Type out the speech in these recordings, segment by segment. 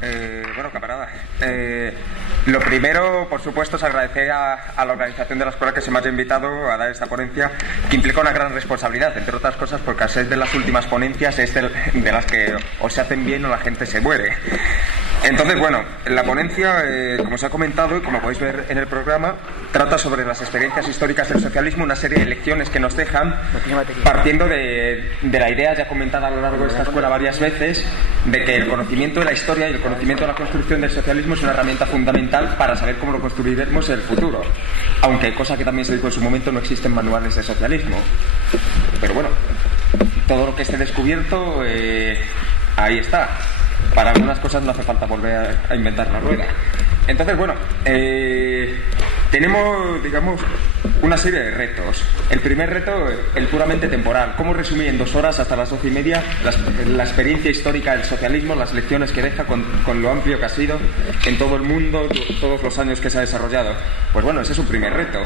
Bueno, camarada, lo primero, por supuesto, es agradecer a la organización de la escuela que se me haya invitado a dar esta ponencia, que implica una gran responsabilidad, entre otras cosas porque al ser de las últimas ponencias es de las que o se hacen bien o la gente se muere. Entonces, bueno, la ponencia, como se ha comentado y como podéis ver en el programa, trata sobre las experiencias históricas del socialismo, una serie de lecciones que nos dejan, partiendo de la idea ya comentada a lo largo de esta escuela varias veces, de que el conocimiento de la historia y el conocimiento de la construcción del socialismo es una herramienta fundamental para saber cómo lo construiremos en el futuro. Aunque, cosa que también se dijo en su momento, no existen manuales de socialismo. Pero bueno, todo lo que esté descubierto, ahí está. Para algunas cosas no hace falta volver a inventar la rueda. Entonces, bueno, tenemos, digamos, una serie de retos. El primer reto, el puramente temporal. ¿Cómo resumir en 2 horas hasta las 12:30 la experiencia histórica del socialismo, las lecciones que deja con lo amplio que ha sido en todo el mundo, todos los años que se ha desarrollado? Pues bueno, ese es un primer reto.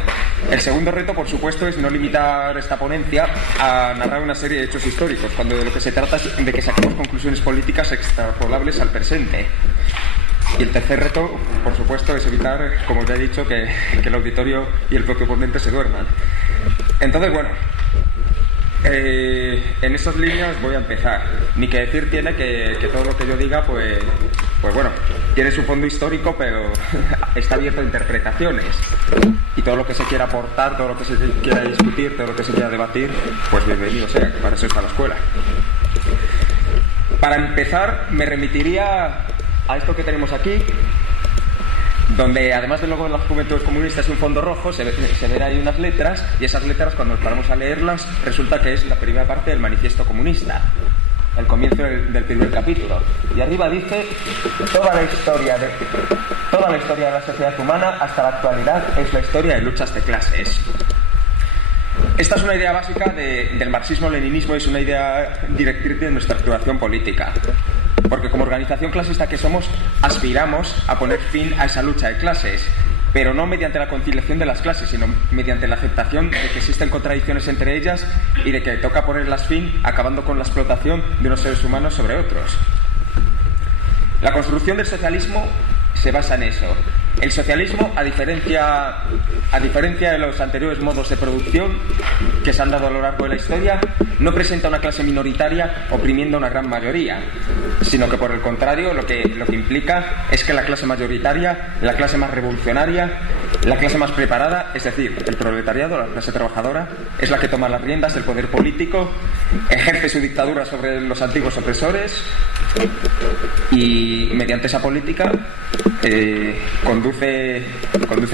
El segundo reto, por supuesto, es no limitar esta ponencia a narrar una serie de hechos históricos, cuando de lo que se trata es de que saquemos conclusiones políticas extrapolables al presente. Y el tercer reto, por supuesto, es evitar, como ya he dicho, que el auditorio y el propio ponente se duerman. Entonces, bueno, en esas líneas voy a empezar. Ni que decir tiene que todo lo que yo diga, pues bueno, tiene su fondo histórico, pero está abierto a interpretaciones. Y todo lo que se quiera aportar, todo lo que se quiera discutir, todo lo que se quiera debatir, pues bienvenido sea, para eso está la escuela. Para empezar, me remitiría a esto que tenemos aquí, donde además del logo de las Juventudes Comunistas y un fondo rojo se ven ahí unas letras, y esas letras, cuando nos paramos a leerlas, resulta que es la primera parte del Manifiesto Comunista, el comienzo del primer capítulo. Y arriba dice: toda la historia de la sociedad humana hasta la actualidad es la historia de luchas de clases. Esta es una idea básica del marxismo-leninismo y es una idea directriz de nuestra actuación política. Porque como organización clasista que somos, aspiramos a poner fin a esa lucha de clases, pero no mediante la conciliación de las clases, sino mediante la aceptación de que existen contradicciones entre ellas y de que toca ponerlas fin acabando con la explotación de unos seres humanos sobre otros. La construcción del socialismo se basa en eso. El socialismo, a diferencia de los anteriores modos de producción que se han dado a lo largo de la historia, no presenta una clase minoritaria oprimiendo a una gran mayoría, sino que por el contrario lo que implica es que la clase mayoritaria, la clase más revolucionaria, la clase más preparada, es decir, el proletariado, la clase trabajadora, es la que toma las riendas del poder político, ejerce su dictadura sobre los antiguos opresores y mediante esa política conduce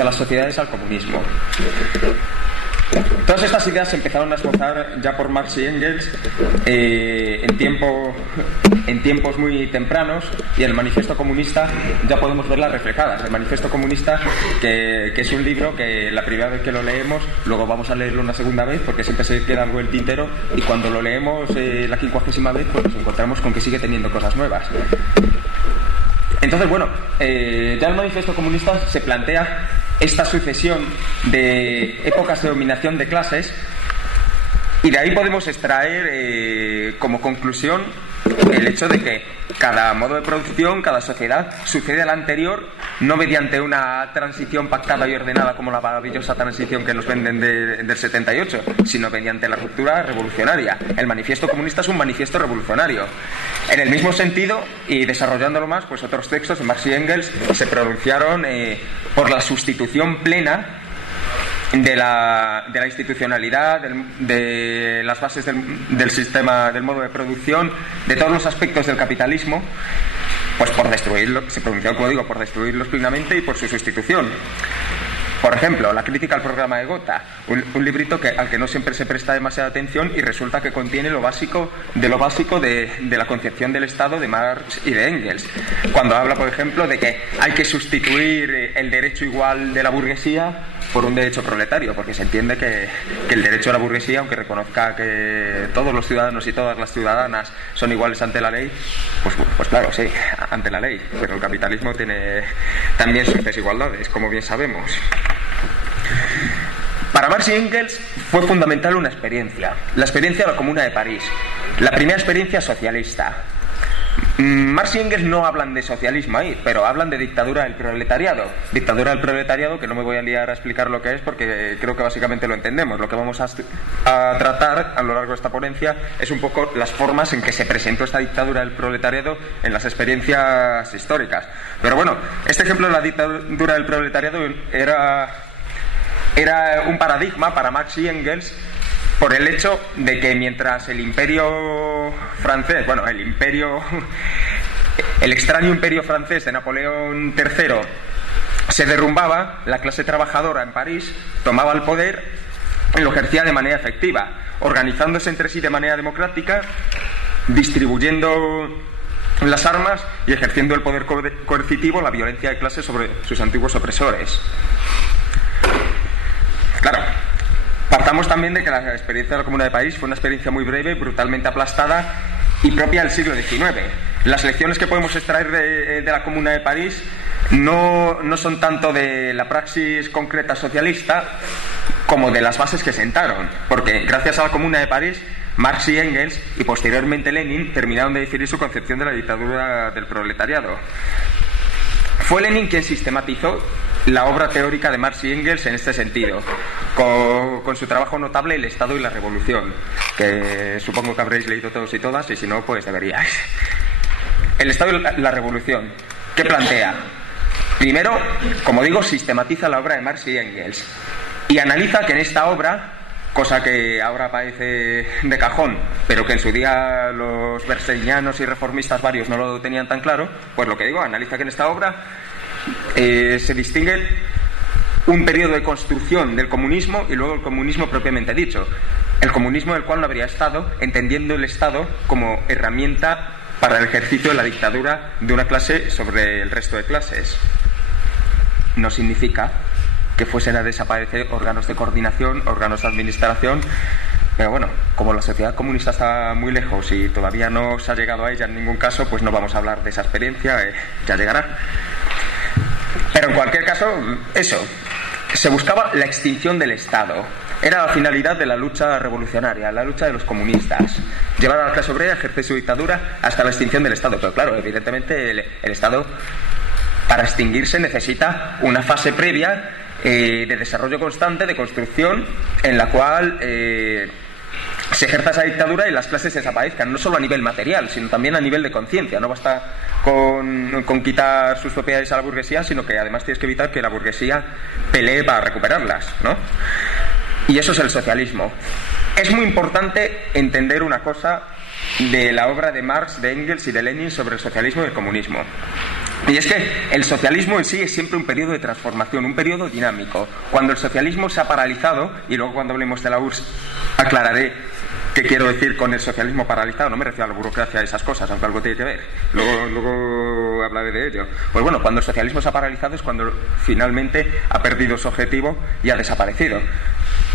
a las sociedades al comunismo. Todas estas ideas se empezaron a esbozar ya por Marx y Engels en tiempos muy tempranos, y en el Manifiesto Comunista ya podemos verlas reflejadas. El Manifiesto Comunista, que es un libro que la primera vez que lo leemos, luego vamos a leerlo una segunda vez porque siempre se queda algo del tintero, y cuando lo leemos la 50ª vez, pues nos encontramos con que sigue teniendo cosas nuevas. Entonces, bueno, ya el Manifiesto Comunista se plantea esta sucesión de épocas de dominación de clases, y de ahí podemos extraer como conclusión el hecho de que cada modo de producción, cada sociedad, sucede a la anterior, no mediante una transición pactada y ordenada como la maravillosa transición que nos venden del 78, sino mediante la ruptura revolucionaria. El Manifiesto Comunista es un manifiesto revolucionario. En el mismo sentido, y desarrollándolo más, pues otros textos de Marx y Engels se pronunciaron por la sustitución plena de la institucionalidad, de las bases del sistema, del modo de producción, de todos los aspectos del capitalismo, pues por destruirlo. Se pronunció, como digo, por destruirlos plenamente y por su sustitución. Por ejemplo, la crítica al programa de Gotha, un librito al que no siempre se presta demasiada atención, y resulta que contiene lo básico de la concepción del Estado de Marx y de Engels. Cuando habla, por ejemplo, de que hay que sustituir el derecho igual de la burguesía por un derecho proletario, porque se entiende que el derecho de la burguesía, aunque reconozca que todos los ciudadanos y todas las ciudadanas son iguales ante la ley, pues claro, sí, ante la ley, pero el capitalismo tiene también sus desigualdades, como bien sabemos. Para Marx y Engels fue fundamental una experiencia, la experiencia de la Comuna de París, la primera experiencia socialista. Marx y Engels no hablan de socialismo ahí, pero hablan de dictadura del proletariado. Dictadura del proletariado, que no me voy a liar a explicar lo que es, porque creo que básicamente lo entendemos. Lo que vamos a tratar a lo largo de esta ponencia es un poco las formas en que se presentó esta dictadura del proletariado en las experiencias históricas. Pero bueno, este ejemplo de la dictadura del proletariado era un paradigma para Marx y Engels, por el hecho de que mientras el imperio francés, el extraño imperio francés de Napoleón III se derrumbaba, la clase trabajadora en París tomaba el poder y lo ejercía de manera efectiva, organizándose entre sí de manera democrática, distribuyendo las armas y ejerciendo el poder coercitivo, la violencia de clase sobre sus antiguos opresores. Claro, partamos también de que la experiencia de la Comuna de París fue una experiencia muy breve, brutalmente aplastada y propia del siglo XIX. Las lecciones que podemos extraer de la Comuna de París no son tanto de la praxis concreta socialista como de las bases que sentaron, porque gracias a la Comuna de París, Marx y Engels y posteriormente Lenin terminaron de definir su concepción de la dictadura del proletariado. Fue Lenin quien sistematizó la obra teórica de Marx y Engels en este sentido, con su trabajo notable El Estado y la Revolución, que supongo que habréis leído todos y todas, y si no, pues deberíais. El Estado y la Revolución, ¿qué plantea? Primero, como digo, sistematiza la obra de Marx y Engels y analiza que en esta obra, cosa que ahora parece de cajón, pero que en su día los bersenianos y reformistas varios no lo tenían tan claro, pues lo que digo, analiza que en esta obra se distingue un periodo de construcción del comunismo y luego el comunismo propiamente dicho. El comunismo del cual no habría Estado, entendiendo el Estado como herramienta para el ejercicio de la dictadura de una clase sobre el resto de clases. No significa que fuesen a desaparecer órganos de coordinación, órganos de administración, pero bueno, como la sociedad comunista está muy lejos y todavía no se ha llegado a ella en ningún caso, pues no vamos a hablar de esa experiencia, ya llegará. Pero en cualquier caso, eso, se buscaba la extinción del Estado. Era la finalidad de la lucha revolucionaria, la lucha de los comunistas. Llevar a la clase obrera a ejercer su dictadura hasta la extinción del Estado. Pero claro, evidentemente el Estado, para extinguirse, necesita una fase previa de desarrollo constante, de construcción, en la cual se ejerza esa dictadura y las clases desaparezcan, no solo a nivel material, sino también a nivel de conciencia. No basta con quitar sus propiedades a la burguesía, sino que además tienes que evitar que la burguesía pelee para recuperarlas, ¿no? Y eso es el socialismo. Es muy importante entender una cosa de la obra de Marx, de Engels y de Lenin sobre el socialismo y el comunismo. Y es que el socialismo en sí es siempre un periodo de transformación, un periodo dinámico. Cuando el socialismo se ha paralizado, y luego cuando hablemos de la URSS aclararé qué quiero decir con el socialismo paralizado, no me refiero a la burocracia y esas cosas, aunque algo tiene que ver. Luego hablaré de ello. Pues bueno, cuando el socialismo se ha paralizado es cuando finalmente ha perdido su objetivo y ha desaparecido.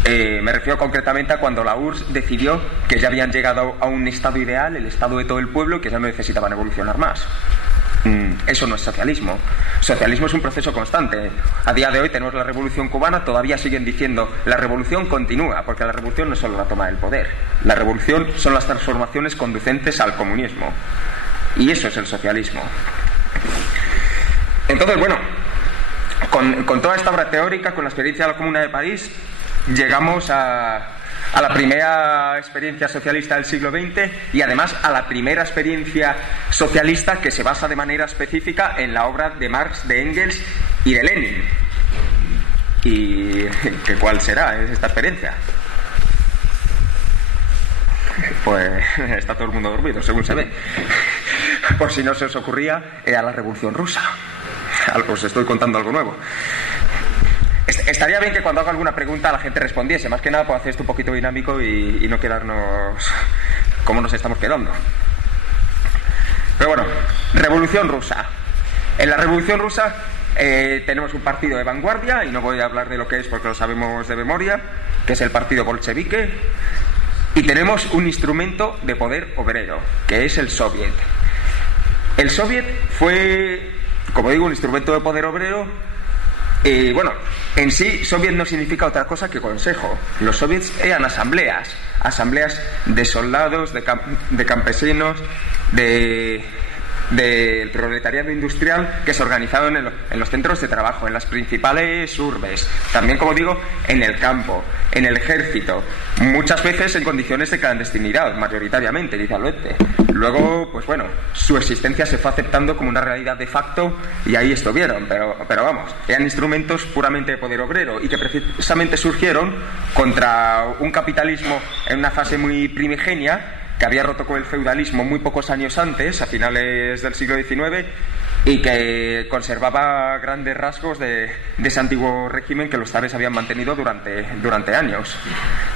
Me refiero concretamente a cuando la URSS decidió que ya habían llegado a un estado ideal, el estado de todo el pueblo, y que ya no necesitaban evolucionar más. Eso no es socialismo. Socialismo es un proceso constante. A día de hoy tenemos la revolución cubana, todavía siguen diciendo la revolución continúa, porque la revolución no es solo la toma del poder, la revolución son las transformaciones conducentes al comunismo, y eso es el socialismo. Entonces, bueno, con toda esta obra teórica, con la experiencia de la Comuna de París, llegamos a la primera experiencia socialista del siglo XX y además a la primera experiencia socialista que se basa de manera específica en la obra de Marx, de Engels y de Lenin. ¿Y cuál será esta experiencia? Pues está todo el mundo dormido, según se ve. Por si no se os ocurría, era la Revolución Rusa. Os estoy contando algo nuevo. Estaría bien que cuando haga alguna pregunta la gente respondiese, más que nada por hacer esto un poquito dinámico y no quedarnos como nos estamos quedando. Pero bueno, Revolución Rusa. En la Revolución Rusa tenemos un partido de vanguardia, y no voy a hablar de lo que es porque lo sabemos de memoria, que es el partido bolchevique, y tenemos un instrumento de poder obrero, que es el Soviet. El Soviet fue, como digo, un instrumento de poder obrero. Bueno, en sí, Soviet no significa otra cosa que consejo. Los soviets eran asambleas de soldados, de campesinos, de del proletariado industrial que se organizaban en los centros de trabajo, en las principales urbes, también, como digo, en el campo, en el ejército, muchas veces en condiciones de clandestinidad, mayoritariamente, dice Aloete. Luego, pues bueno, su existencia se fue aceptando como una realidad de facto y ahí estuvieron, pero vamos, eran instrumentos puramente de poder obrero y que precisamente surgieron contra un capitalismo en una fase muy primigenia que había roto con el feudalismo muy pocos años antes, a finales del siglo XIX, y que conservaba grandes rasgos de ese antiguo régimen que los zares habían mantenido durante años.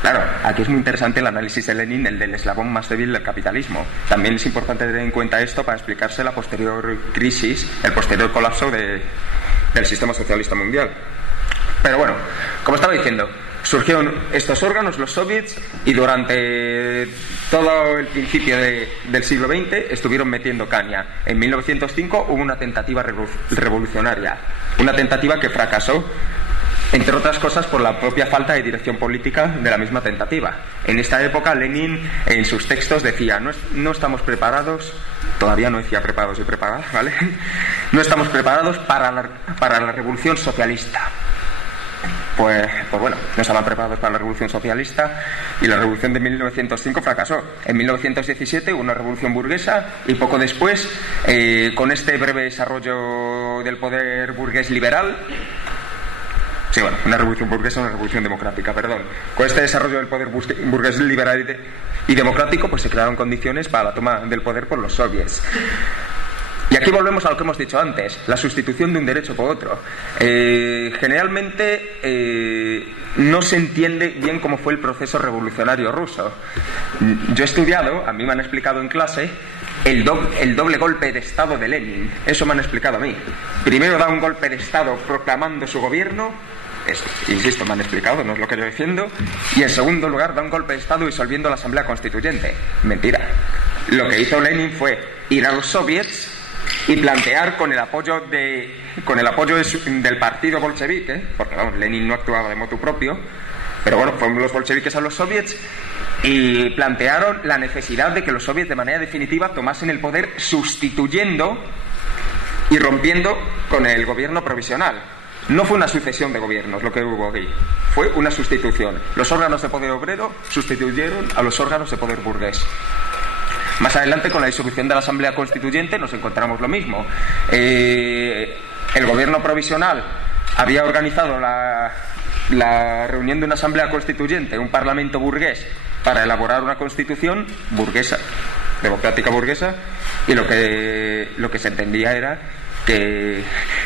Claro, aquí es muy interesante el análisis de Lenin, el del eslabón más débil del capitalismo. También es importante tener en cuenta esto para explicarse la posterior crisis, el posterior colapso del sistema socialista mundial. Pero bueno, como estaba diciendo, surgieron estos órganos, los soviets, y durante todo el principio del siglo XX estuvieron metiendo caña. En 1905 hubo una tentativa revolucionaria, una tentativa que fracasó, entre otras cosas por la propia falta de dirección política de la misma tentativa. En esta época Lenin en sus textos decía: no estamos preparados, todavía no decía preparados y preparadas, ¿vale? No estamos preparados para la revolución socialista. Pues bueno, no estaban preparados para la revolución socialista y la revolución de 1905 fracasó. En 1917 hubo una revolución burguesa y poco después, con este breve desarrollo del poder burgués liberal, sí, bueno, una revolución burguesa, una revolución democrática, perdón. Con este desarrollo del poder burgués liberal y democrático, pues se crearon condiciones para la toma del poder por los soviets. Y aquí volvemos a lo que hemos dicho antes, la sustitución de un derecho por otro. Generalmente no se entiende bien cómo fue el proceso revolucionario ruso. Yo he estudiado, a mí me han explicado en clase, el doble golpe de Estado de Lenin. Eso me han explicado a mí. Primero da un golpe de Estado proclamando su gobierno, insisto, me han explicado, no es lo que yo defiendo, y en segundo lugar da un golpe de Estado disolviendo la Asamblea Constituyente. Mentira. Lo que hizo Lenin fue ir a los soviets y plantear con el apoyo del partido bolchevique, porque vamos, Lenin no actuaba de motu propio, pero bueno, fueron los bolcheviques a los soviets y plantearon la necesidad de que los soviets de manera definitiva tomasen el poder, sustituyendo y rompiendo con el gobierno provisional. No fue una sucesión de gobiernos lo que hubo ahí, fue una sustitución. Los órganos de poder obrero sustituyeron a los órganos de poder burgués. Más adelante, con la disolución de la Asamblea Constituyente, nos encontramos lo mismo. El gobierno provisional había organizado la reunión de una Asamblea Constituyente, un parlamento burgués, para elaborar una constitución burguesa, democrática burguesa, y lo que se entendía era que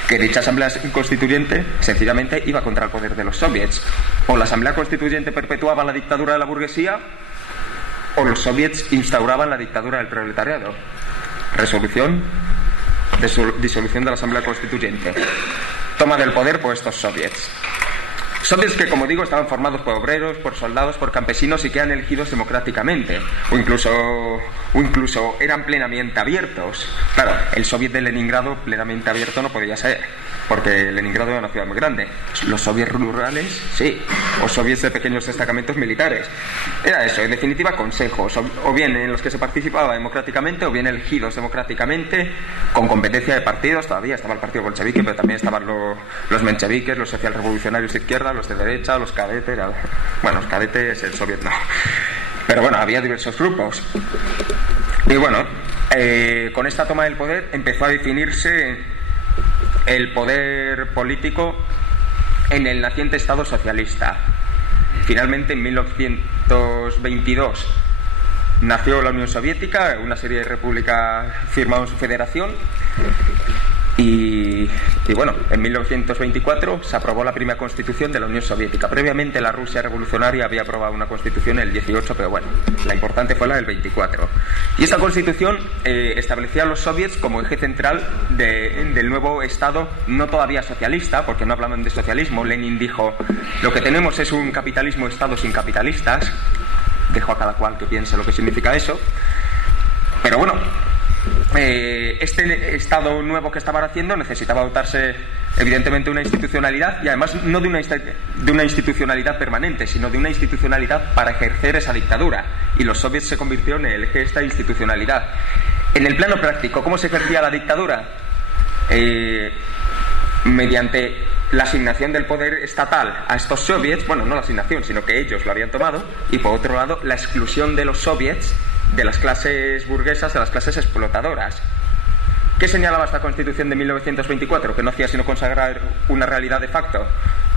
dicha Asamblea Constituyente sencillamente iba contra el poder de los soviets. O la Asamblea Constituyente perpetuaba la dictadura de la burguesía, o los soviets instauraban la dictadura del proletariado. Disolución de la Asamblea Constituyente. Toma del poder por estos soviets. Soviets que, como digo, estaban formados por obreros, por soldados, por campesinos y que eran elegidos democráticamente. O incluso eran plenamente abiertos. Claro, el soviet de Leningrado plenamente abierto no podía ser, porque Leningrado era una ciudad muy grande. Los soviets rurales, sí, o soviets de pequeños destacamentos militares. Era eso, en definitiva, consejos, o bien en los que se participaba democráticamente, o bien elegidos democráticamente, con competencia de partidos. Todavía estaba el partido bolchevique, pero también estaban los mencheviques, los socialrevolucionarios de izquierda, los de derecha, los cadetes. Bueno, los cadetes, el soviet no. Pero bueno, había diversos grupos. Y bueno, con esta toma del poder empezó a definirse el poder político en el naciente Estado socialista. Finalmente, en 1922 nació la Unión Soviética, una serie de repúblicas firmaron su federación y bueno, en 1924 se aprobó la primera constitución de la Unión Soviética. Previamente la Rusia revolucionaria había aprobado una constitución en el 18, pero bueno, la importante fue la del 24. Y esta constitución establecía a los soviets como eje central del nuevo Estado, no todavía socialista, porque no hablaban de socialismo. Lenin dijo: lo que tenemos es un capitalismo-Estado sin capitalistas. Dejo a cada cual que piense lo que significa eso. Pero bueno, este Estado nuevo que estaban haciendo necesitaba dotarse evidentemente de una institucionalidad, y además no de una institucionalidad permanente, sino de una institucionalidad para ejercer esa dictadura, y los soviets se convirtieron en el eje de esta institucionalidad. En el plano práctico, ¿cómo se ejercía la dictadura? Mediante la asignación del poder estatal a estos soviets, bueno, no la asignación, sino que ellos lo habían tomado, y por otro lado, la exclusión de los soviets de las clases burguesas, de las clases explotadoras. ¿Qué señalaba esta Constitución de 1924? Que no hacía sino consagrar una realidad de facto.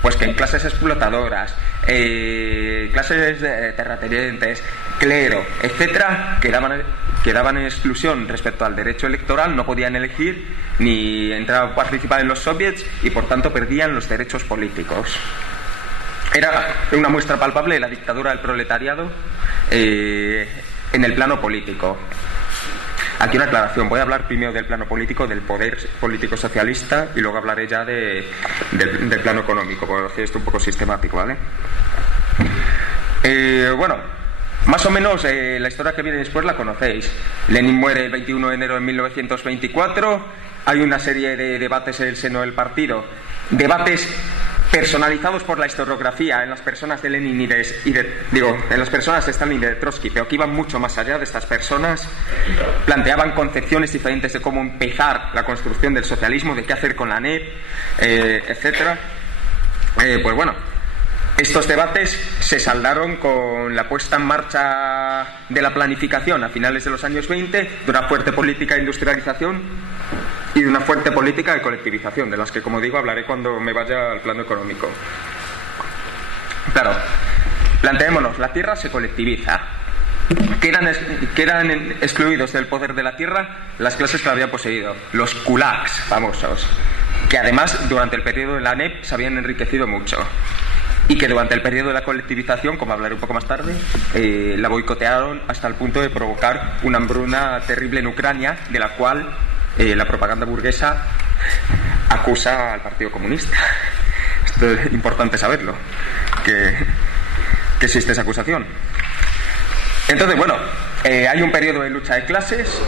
Pues que en clases explotadoras, clases de terratenientes, clero, etcétera, quedaban en exclusión respecto al derecho electoral, no podían elegir ni entrar a participar en los soviets y por tanto perdían los derechos políticos. Era una muestra palpable de la dictadura del proletariado en el plano político. Aquí una aclaración, voy a hablar primero del plano político, del poder político socialista, y luego hablaré ya del plano económico, por hacer esto un poco sistemático, ¿vale? Bueno, más o menos la historia que viene después la conocéis. Lenin muere el 21 de enero de 1924, hay una serie de debates en el seno del partido, debates personalizados por la historiografía en las personas de Lenin en las personas de Stalin y de Trotsky, pero que iban mucho más allá de estas personas, planteaban concepciones diferentes de cómo empezar la construcción del socialismo, de qué hacer con la NEP, etcétera. Pues bueno, estos debates se saldaron con la puesta en marcha de la planificación a finales de los años 20, de una fuerte política de industrialización y de una fuerte política de colectivización, de las que, como digo, hablaré cuando me vaya al plano económico. Claro, planteémonos, la tierra se colectiviza. Quedan excluidos del poder de la tierra las clases que la habían poseído, los kulaks famosos, que además durante el periodo de la NEP se habían enriquecido mucho y que durante el periodo de la colectivización, como hablaré un poco más tarde, la boicotearon hasta el punto de provocar una hambruna terrible en Ucrania, de la cual la propaganda burguesa acusa al Partido Comunista. Esto es importante saberlo, que existe esa acusación. Entonces, bueno, hay un periodo de lucha de clases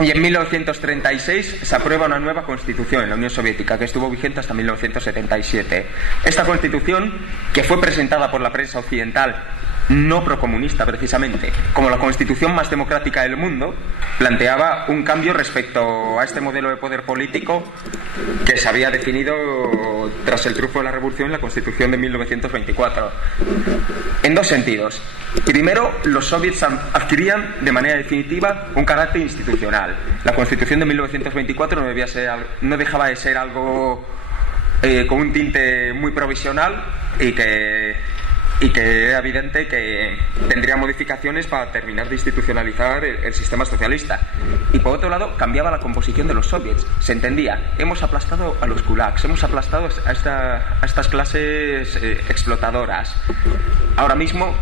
y en 1936 se aprueba una nueva constitución en la Unión Soviética que estuvo vigente hasta 1977. Esta constitución, que fue presentada por la prensa occidental no procomunista precisamente, como la constitución más democrática del mundo, planteaba un cambio respecto a este modelo de poder político que se había definido tras el triunfo de la revolución en la constitución de 1924. En dos sentidos. Primero, los soviets adquirían de manera definitiva un carácter institucional. La constitución de 1924 no dejaba de ser algo con un tinte muy provisional y que era evidente que tendría modificaciones para terminar de institucionalizar el sistema socialista. Y por otro lado, cambiaba la composición de los soviets. Se entendía, hemos aplastado a los kulaks, hemos aplastado a estas clases explotadoras. Ahora mismo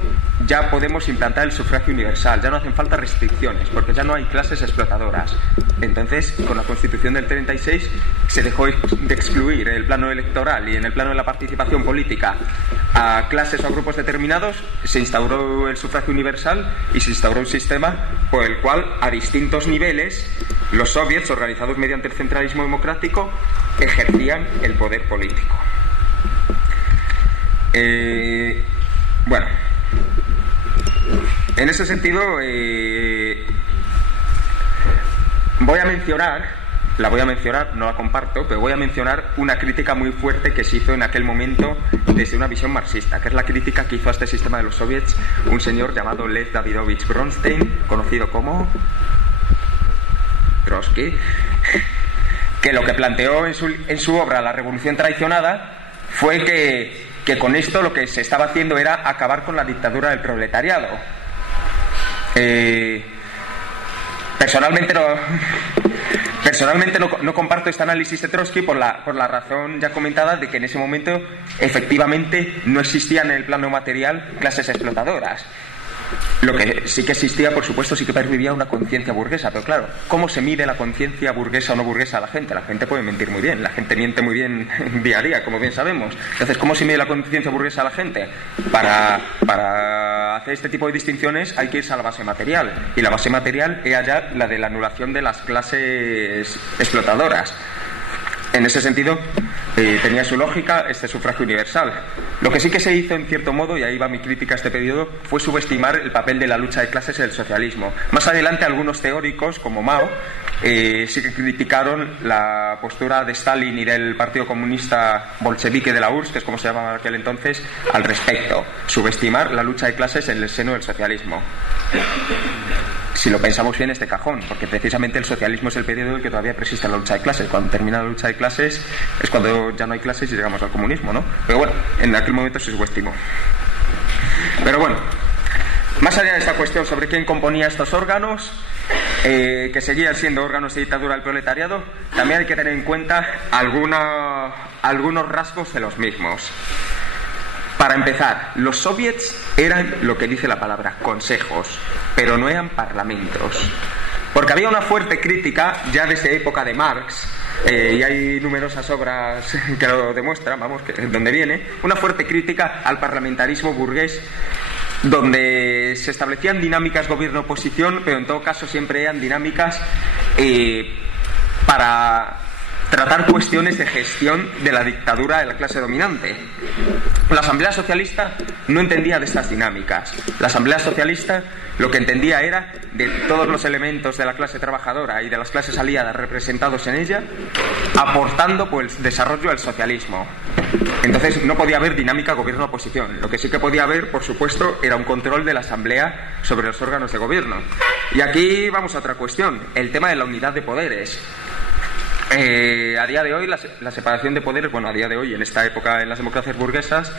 ya podemos implantar el sufragio universal, ya no hacen falta restricciones, porque ya no hay clases explotadoras. Entonces, con la Constitución del 36 se dejó de excluir en el plano electoral y en el plano de la participación política a clases o a grupos determinados, se instauró el sufragio universal y se instauró un sistema por el cual a distintos niveles los soviets, organizados mediante el centralismo democrático, ejercían el poder político. Bueno, en ese sentido voy a mencionar, no la comparto, pero voy a mencionar una crítica muy fuerte que se hizo en aquel momento desde una visión marxista, que es la crítica que hizo a este sistema de los soviets un señor llamado Lev Davidovich Bronstein, conocido como Trotsky, que lo que planteó en su obra La Revolución Traicionada fue que con esto lo que se estaba haciendo era acabar con la dictadura del proletariado. Personalmente no comparto este análisis de Trotsky por la razón ya comentada de que en ese momento efectivamente no existían en el plano material clases explotadoras. Lo que sí que existía, por supuesto, sí que pervivía una conciencia burguesa, pero claro, ¿cómo se mide la conciencia burguesa o no burguesa a la gente? La gente puede mentir muy bien, la gente miente muy bien día a día, como bien sabemos. Entonces, ¿cómo se mide la conciencia burguesa a la gente? Para hacer este tipo de distinciones hay que irse a la base material, y la base material era ya la de la anulación de las clases explotadoras. En ese sentido, tenía su lógica este sufragio universal. Lo que sí que se hizo, en cierto modo, y ahí va mi crítica a este periodo, fue subestimar el papel de la lucha de clases en el socialismo. Más adelante, algunos teóricos, como Mao, sí que criticaron la postura de Stalin y del Partido Comunista Bolchevique de la URSS, que es como se llamaba en aquel entonces, al respecto. Subestimar la lucha de clases en el seno del socialismo. Si lo pensamos bien, este cajón, porque precisamente el socialismo es el periodo en el que todavía persiste la lucha de clases. Cuando termina la lucha de clases es cuando ya no hay clases y llegamos al comunismo, ¿no? Pero bueno, en aquel momento se subestimó. Pero bueno, más allá de esta cuestión sobre quién componía estos órganos, que seguían siendo órganos de dictadura del proletariado, también hay que tener en cuenta algunos rasgos de los mismos. Para empezar, los soviets eran lo que dice la palabra, consejos, pero no eran parlamentos. Porque había una fuerte crítica, ya desde época de Marx, y hay numerosas obras que lo demuestran, vamos, donde viene, una fuerte crítica al parlamentarismo burgués, donde se establecían dinámicas gobierno-oposición, pero en todo caso siempre eran dinámicas para tratar cuestiones de gestión de la dictadura de la clase dominante. La Asamblea Socialista no entendía de estas dinámicas. La Asamblea Socialista lo que entendía era de todos los elementos de la clase trabajadora y de las clases aliadas representados en ella, aportando pues el desarrollo del socialismo. Entonces no podía haber dinámica gobierno-oposición. Lo que sí que podía haber, por supuesto, era un control de la Asamblea sobre los órganos de gobierno. Y aquí vamos a otra cuestión, el tema de la unidad de poderes. A día de hoy la separación de poderes, bueno, a día de hoy, en esta época en las democracias burguesas,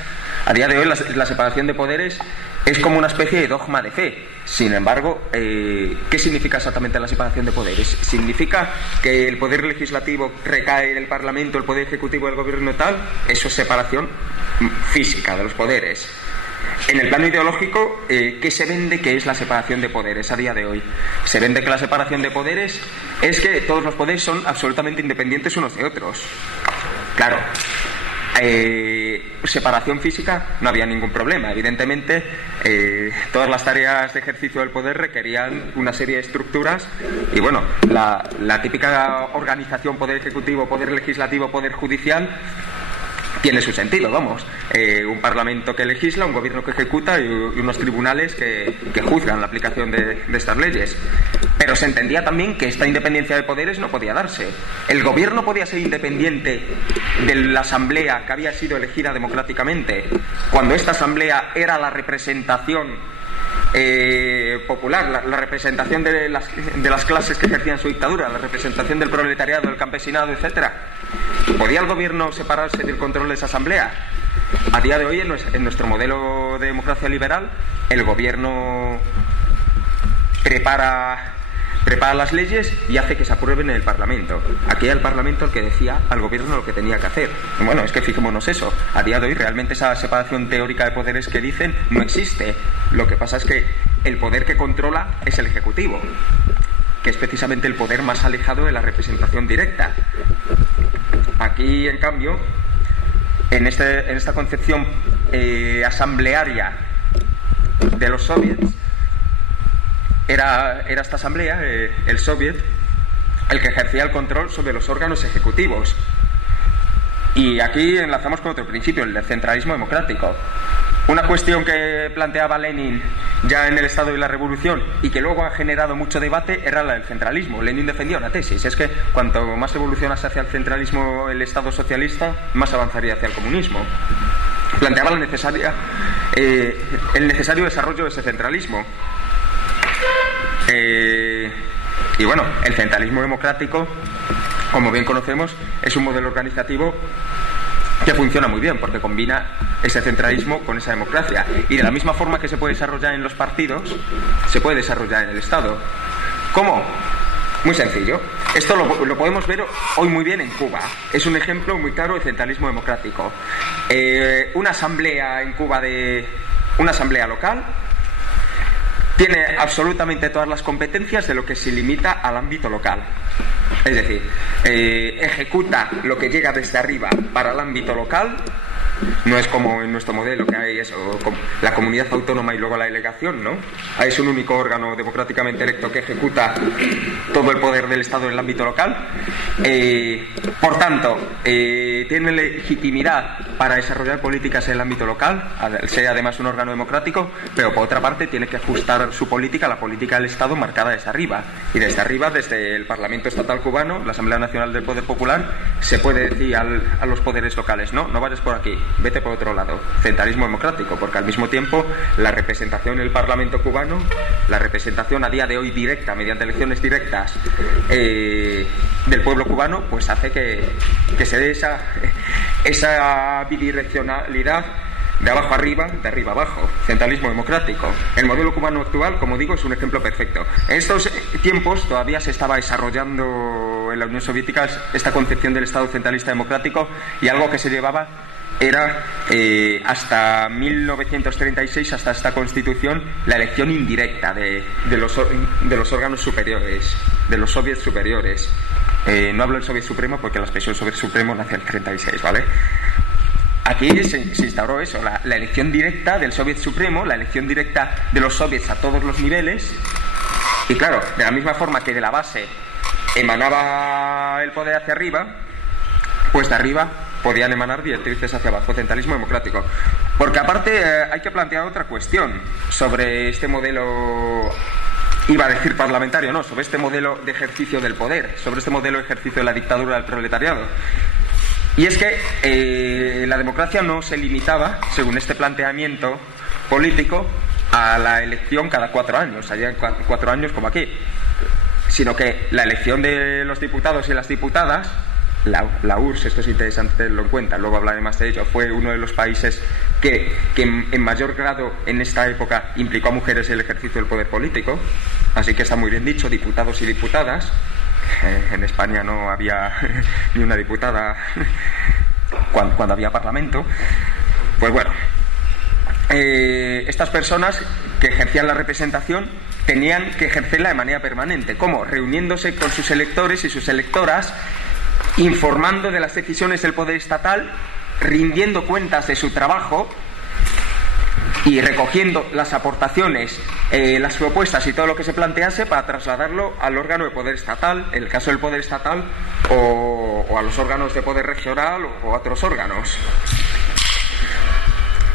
a día de hoy la separación de poderes es como una especie de dogma de fe. Sin embargo, ¿qué significa exactamente la separación de poderes? ¿Significa que el poder legislativo recae en el Parlamento, el poder ejecutivo del gobierno tal? Eso es separación física de los poderes. En el plano ideológico, ¿qué se vende que es la separación de poderes a día de hoy? Se vende que la separación de poderes es que todos los poderes son absolutamente independientes unos de otros. Claro, separación física no había ningún problema. Evidentemente, todas las tareas de ejercicio del poder requerían una serie de estructuras y bueno, la típica organización poder ejecutivo, poder legislativo, poder judicial tiene su sentido, vamos. Un parlamento que legisla, un gobierno que ejecuta y unos tribunales que juzgan la aplicación de estas leyes. Pero se entendía también que esta independencia de poderes no podía darse. El gobierno podía ser independiente de la asamblea que había sido elegida democráticamente, cuando esta asamblea era la representación popular, la representación de las clases que ejercían su dictadura, la representación del proletariado, del campesinado, etcétera. ¿Podía el gobierno separarse del control de esa asamblea? A día de hoy, en nuestro modelo de democracia liberal, el gobierno prepara las leyes y hace que se aprueben en el Parlamento. Aquí era el Parlamento el que decía al gobierno lo que tenía que hacer. Bueno, es que fijémonos eso. A día de hoy realmente esa separación teórica de poderes que dicen no existe. Lo que pasa es que el poder que controla es el Ejecutivo, que es precisamente el poder más alejado de la representación directa. Aquí, en cambio, en esta concepción asamblearia de los soviets, era esta asamblea, el soviet, el que ejercía el control sobre los órganos ejecutivos. Y aquí enlazamos con otro principio, el del centralismo democrático. Una cuestión que planteaba Lenin ya en el Estado y la Revolución y que luego ha generado mucho debate era la del centralismo. Lenin defendía una tesis, es que cuanto más evolucionase hacia el centralismo el Estado socialista, más avanzaría hacia el comunismo. Planteaba el necesario desarrollo de ese centralismo. Y bueno, el centralismo democrático, como bien conocemos, es un modelo organizativo que funciona muy bien porque combina ese centralismo con esa democracia. Y de la misma forma que se puede desarrollar en los partidos, se puede desarrollar en el Estado. ¿Cómo? Muy sencillo. Esto lo podemos ver hoy muy bien en Cuba. Es un ejemplo muy claro de centralismo democrático. Una asamblea en Cuba una asamblea local tiene absolutamente todas las competencias de lo que se limita al ámbito local. Es decir, ejecuta lo que llega desde arriba para el ámbito local No es como en nuestro modelo, que hay eso, la comunidad autónoma y luego la delegación, ¿no? Es un único órgano democráticamente electo que ejecuta todo el poder del Estado en el ámbito local. Por tanto, tiene legitimidad para desarrollar políticas en el ámbito local, al ser además un órgano democrático, pero por otra parte tiene que ajustar su política a la política del Estado marcada desde arriba. Y desde arriba, desde el Parlamento Estatal cubano, la Asamblea Nacional del Poder Popular, se puede decir a los poderes locales: no vayas por aquí, vete por otro lado. Centralismo democrático, porque al mismo tiempo la representación en el Parlamento cubano, la representación a día de hoy directa, mediante elecciones directas del pueblo cubano, pues hace que se dé esa bidireccionalidad de abajo arriba, de arriba abajo. Centralismo democrático. El modelo cubano actual, como digo, es un ejemplo perfecto. En estos tiempos todavía se estaba desarrollando en la Unión Soviética esta concepción del Estado centralista democrático, y algo que se llevaba era hasta 1936, hasta esta constitución, la elección indirecta de los órganos superiores, de los soviets superiores. No hablo del Soviet Supremo porque la expresión Soviet Supremo nace en el 36, ¿vale? Aquí se instauró eso, la elección directa del Soviet Supremo, la elección directa de los soviets a todos los niveles. Y claro, de la misma forma que de la base emanaba el poder hacia arriba, pues de arriba podían emanar directrices hacia abajo. Centralismo democrático. Porque aparte hay que plantear otra cuestión sobre este modelo, iba a decir parlamentario, no, sobre este modelo de ejercicio del poder, sobre este modelo de ejercicio de la dictadura del proletariado. Y es que la democracia no se limitaba, según este planteamiento político, a la elección cada 4 años, allá en 4 años como aquí, sino que la elección de los diputados y las diputadas, la URSS, esto es interesante tenerlo en cuenta, luego hablaré más de ello, fue uno de los países que en mayor grado en esta época implicó a mujeres en el ejercicio del poder político, así que está muy bien dicho, diputados y diputadas. En España no había ni una diputada cuando había parlamento. Pues bueno, estas personas que ejercían la representación tenían que ejercerla de manera permanente. ¿Cómo? Reuniéndose con sus electores y sus electoras, informando de las decisiones del poder estatal, rindiendo cuentas de su trabajo y recogiendo las aportaciones, las propuestas y todo lo que se plantease para trasladarlo al órgano de poder estatal, en el caso del poder estatal, o a los órganos de poder regional o a otros órganos.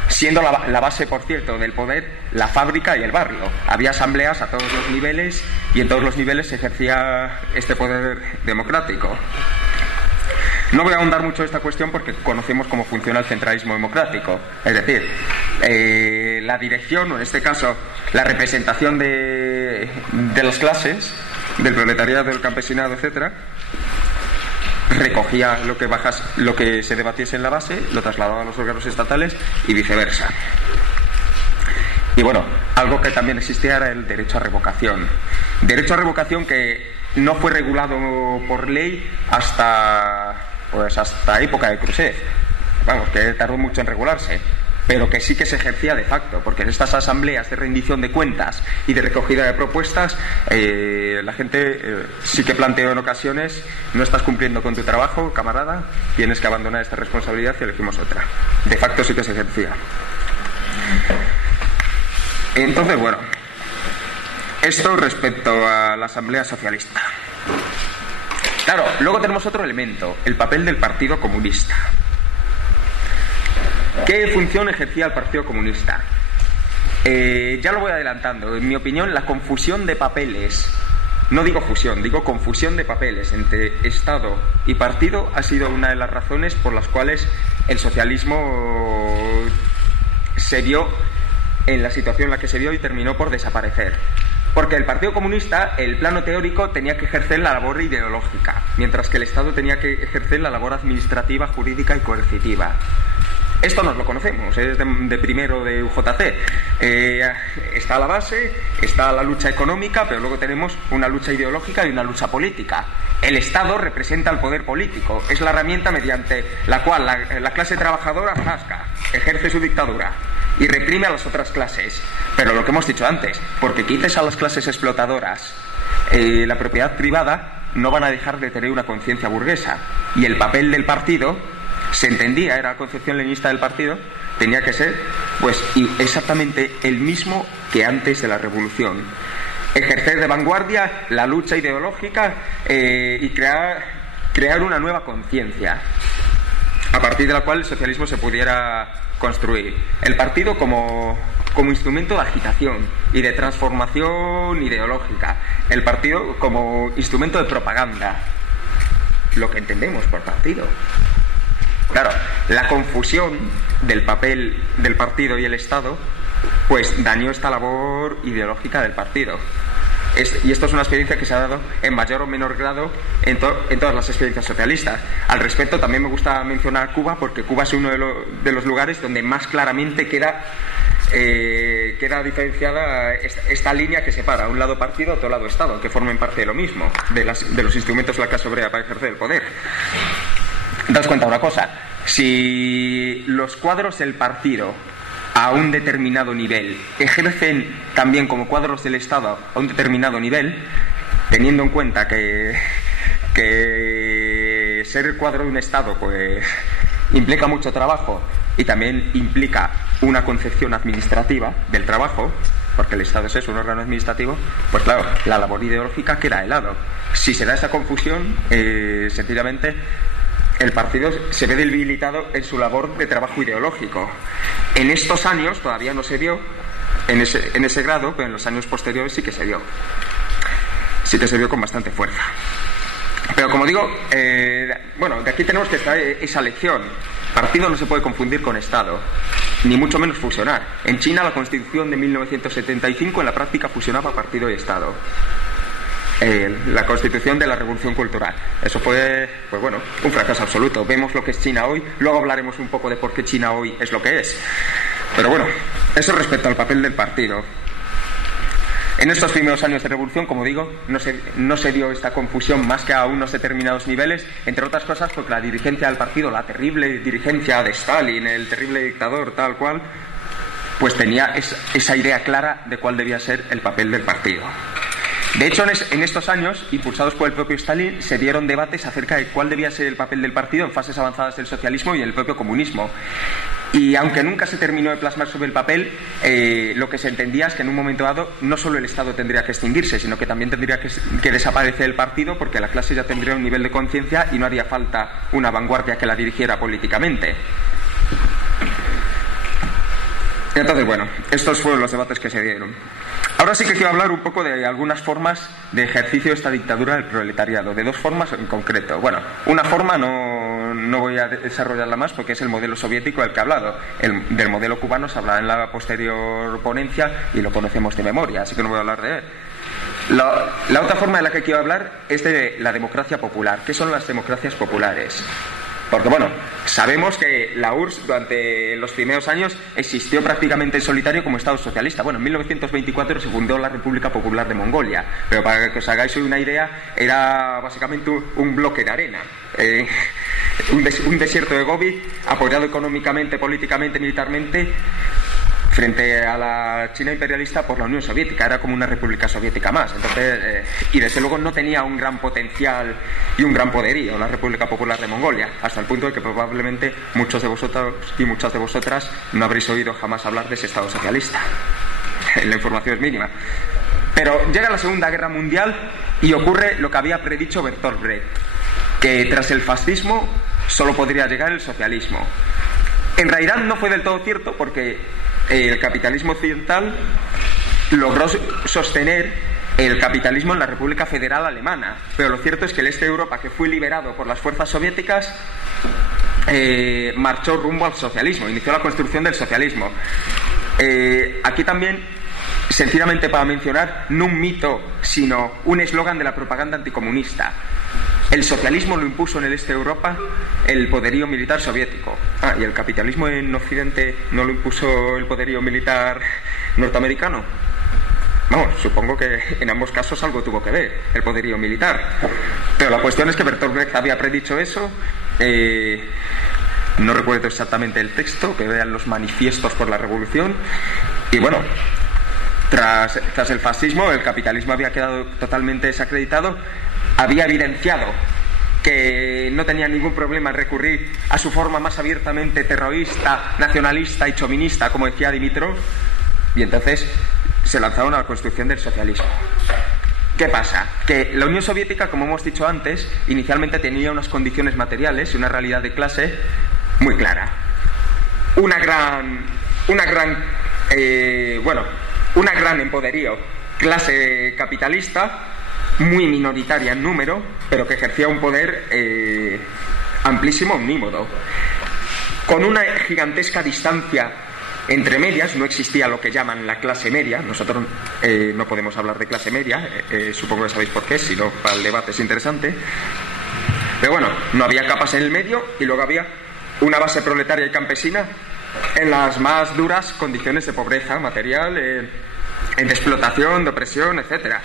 Siendo la base, por cierto, del poder la fábrica y el barrio. Había asambleas a todos los niveles y en todos los niveles se ejercía este poder democrático. No voy a ahondar mucho en esta cuestión porque conocemos cómo funciona el centralismo democrático. Es decir, la dirección, o en este caso la representación de las clases, del proletariado, del campesinado, etcétera, recogía lo que se debatiese en la base, lo trasladaba a los órganos estatales y viceversa. Y bueno, algo que también existía era el derecho a revocación. Derecho a revocación que no fue regulado por ley hasta época de Khrushchev. Vamos, que tardó mucho en regularse, pero que sí que se ejercía de facto, porque en estas asambleas de rendición de cuentas y de recogida de propuestas, la gente sí que planteó en ocasiones: no estás cumpliendo con tu trabajo, camarada, tienes que abandonar esta responsabilidad y elegimos otra. De facto sí que se ejercía. Entonces, bueno, esto respecto a la Asamblea Socialista. Claro, luego tenemos otro elemento, el papel del Partido Comunista. ¿Qué función ejercía el Partido Comunista? Ya lo voy adelantando. En mi opinión, la confusión de papeles, no digo fusión, digo confusión de papeles entre Estado y partido, ha sido una de las razones por las cuales el socialismo se vio en la situación en la que se vio y terminó por desaparecer. Porque el Partido Comunista, el plano teórico, tenía que ejercer la labor ideológica, mientras que el Estado tenía que ejercer la labor administrativa, jurídica y coercitiva. Esto nos lo conocemos, es de primero de UJC. Está la base, está la lucha económica, pero luego tenemos una lucha ideológica y una lucha política. El Estado representa al poder político, es la herramienta mediante la cual la clase trabajadora zasca, ejerce su dictadura y reprime a las otras clases. Pero lo que hemos dicho antes, porque quites a las clases explotadoras la propiedad privada, no van a dejar de tener una conciencia burguesa. Y el papel del partido se entendía, era la concepción leninista del partido, tenía que ser pues exactamente el mismo que antes de la revolución. Ejercer de vanguardia la lucha ideológica y crear una nueva conciencia, a partir de la cual el socialismo se pudiera construir. El partido como instrumento de agitación y de transformación ideológica. El partido como instrumento de propaganda. Lo que entendemos por partido. Claro, la confusión del papel del partido y el Estado pues dañó esta labor ideológica del partido. Y esto es una experiencia que se ha dado en mayor o menor grado en todas las experiencias socialistas. Al respecto, también me gusta mencionar Cuba, porque Cuba es uno de los lugares donde más claramente queda diferenciada esta línea que separa un lado partido, otro lado Estado, que formen parte de lo mismo, de los instrumentos de la clase obrera para ejercer el poder. Daos cuenta de una cosa: si los cuadros del partido a un determinado nivel ejercen también como cuadros del Estado a un determinado nivel, teniendo en cuenta que ser cuadro de un Estado pues implica mucho trabajo y también implica una concepción administrativa del trabajo, porque el Estado es eso, un órgano administrativo, pues claro, la labor ideológica queda de lado. Si se da esa confusión, sencillamente el partido se ve debilitado en su labor de trabajo ideológico. En estos años todavía no se vio en ese grado, pero en los años posteriores sí que se vio. Sí que se vio con bastante fuerza. Pero como digo, de aquí tenemos que extraer esa lección. Partido no se puede confundir con Estado, ni mucho menos fusionar. En China, la Constitución de 1975 en la práctica fusionaba partido y Estado. La constitución de la Revolución Cultural. Eso fue, pues bueno, un fracaso absoluto. Vemos lo que es China hoy, luego hablaremos un poco de por qué China hoy es lo que es. Pero bueno, eso respecto al papel del partido. En estos primeros años de revolución, como digo, no se dio esta confusión más que a unos determinados niveles, entre otras cosas porque la dirigencia del partido, la terrible dirigencia de Stalin, el terrible dictador tal cual, pues tenía esa idea clara de cuál debía ser el papel del partido. De hecho, en estos años, impulsados por el propio Stalin, se dieron debates acerca de cuál debía ser el papel del partido en fases avanzadas del socialismo y en el propio comunismo. Y aunque nunca se terminó de plasmar sobre el papel, lo que se entendía es que en un momento dado no solo el Estado tendría que extinguirse, sino que también tendría que desaparecer el partido, porque la clase ya tendría un nivel de conciencia y no haría falta una vanguardia que la dirigiera políticamente. Entonces, bueno, estos fueron los debates que se dieron. Ahora sí que quiero hablar un poco de algunas formas de ejercicio de esta dictadura del proletariado, de dos formas en concreto. Bueno, una forma no voy a desarrollarla más porque es el modelo soviético del que he hablado. Del modelo cubano se hablará en la posterior ponencia y lo conocemos de memoria, así que no voy a hablar de él. La otra forma de la que quiero hablar es de la democracia popular. ¿Qué son las democracias populares? Porque bueno, sabemos que la URSS durante los primeros años existió prácticamente en solitario como Estado socialista. Bueno, en 1924 se fundó la República Popular de Mongolia, pero para que os hagáis una idea, era básicamente un bloque de arena. Un desierto de Gobi, apoyado económicamente, políticamente, militarmente, frente a la China imperialista por la Unión Soviética. Era como una república soviética más. Entonces, y desde luego no tenía un gran potencial y un gran poderío la República Popular de Mongolia, hasta el punto de que probablemente muchos de vosotros y muchas de vosotras no habréis oído jamás hablar de ese Estado socialista. La información es mínima. Pero llega la Segunda Guerra Mundial y ocurre lo que había predicho Bertolt Brecht, que tras el fascismo solo podría llegar el socialismo. En realidad no fue del todo cierto, porque el capitalismo occidental logró sostener el capitalismo en la República Federal Alemana, pero lo cierto es que el este de Europa, que fue liberado por las fuerzas soviéticas, marchó rumbo al socialismo, inició la construcción del socialismo. Aquí también, sencillamente para mencionar, no un mito, sino un eslogan de la propaganda anticomunista. El socialismo lo impuso en el este de Europa el poderío militar soviético. ¿Y el capitalismo en Occidente no lo impuso el poderío militar norteamericano? Vamos, supongo que en ambos casos algo tuvo que ver el poderío militar. Pero la cuestión es que Bertolt Brecht había predicho eso. No recuerdo exactamente el texto, que vean los manifiestos por la revolución. Y bueno, tras el fascismo, el capitalismo había quedado totalmente desacreditado. Había evidenciado que no tenía ningún problema en recurrir a su forma más abiertamente terrorista, nacionalista y chauvinista, como decía Dimitrov, y entonces se lanzaron a la construcción del socialismo. ¿Qué pasa? Que la Unión Soviética, como hemos dicho antes, inicialmente tenía unas condiciones materiales y una realidad de clase muy clara. Una gran empoderío clase capitalista, muy minoritaria en número, pero que ejercía un poder amplísimo, omnímodo. Con una gigantesca distancia entre medias, no existía lo que llaman la clase media. Nosotros no podemos hablar de clase media, supongo que sabéis por qué, si no para el debate es interesante. Pero bueno, no había capas en el medio y luego había una base proletaria y campesina en las más duras condiciones de pobreza material, de explotación, de opresión, etcétera.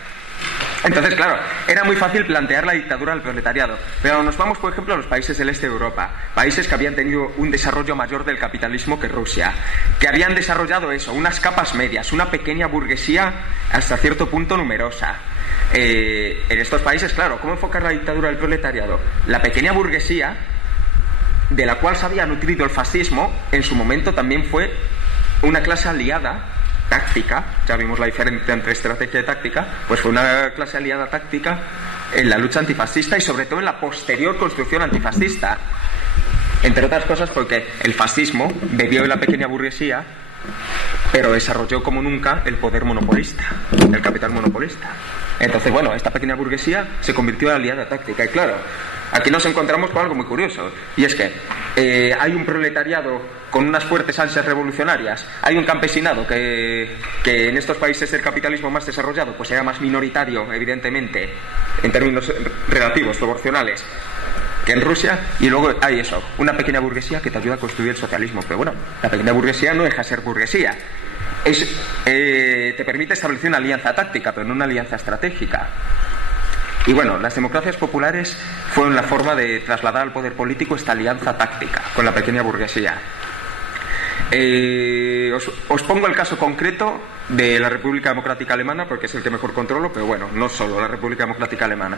Entonces, claro, era muy fácil plantear la dictadura del proletariado. Pero nos vamos, por ejemplo, a los países del este de Europa, países que habían tenido un desarrollo mayor del capitalismo que Rusia, que habían desarrollado eso, unas capas medias, una pequeña burguesía hasta cierto punto numerosa. En estos países, claro, ¿cómo enfocar la dictadura del proletariado? La pequeña burguesía, de la cual se había nutrido el fascismo, en su momento también fue una clase aliada táctica, ya vimos la diferencia entre estrategia y táctica, pues fue una clase aliada táctica en la lucha antifascista y sobre todo en la posterior construcción antifascista, entre otras cosas porque el fascismo bebió de la pequeña burguesía, pero desarrolló como nunca el poder monopolista, el capital monopolista. Entonces, bueno, esta pequeña burguesía se convirtió en aliada táctica y claro, aquí nos encontramos con algo muy curioso, y es que hay un proletariado con unas fuertes ansias revolucionarias, hay un campesinado que en estos países del capitalismo más desarrollado pues era más minoritario, evidentemente, en términos relativos, proporcionales, que en Rusia, y luego hay eso, una pequeña burguesía que te ayuda a construir el socialismo. Pero bueno, la pequeña burguesía no deja de ser burguesía. Te permite establecer una alianza táctica, pero no una alianza estratégica. Y bueno, las democracias populares fueron la forma de trasladar al poder político esta alianza táctica con la pequeña burguesía. Os pongo el caso concreto de la República Democrática Alemana porque es el que mejor controlo, pero bueno, no solo la República Democrática Alemana.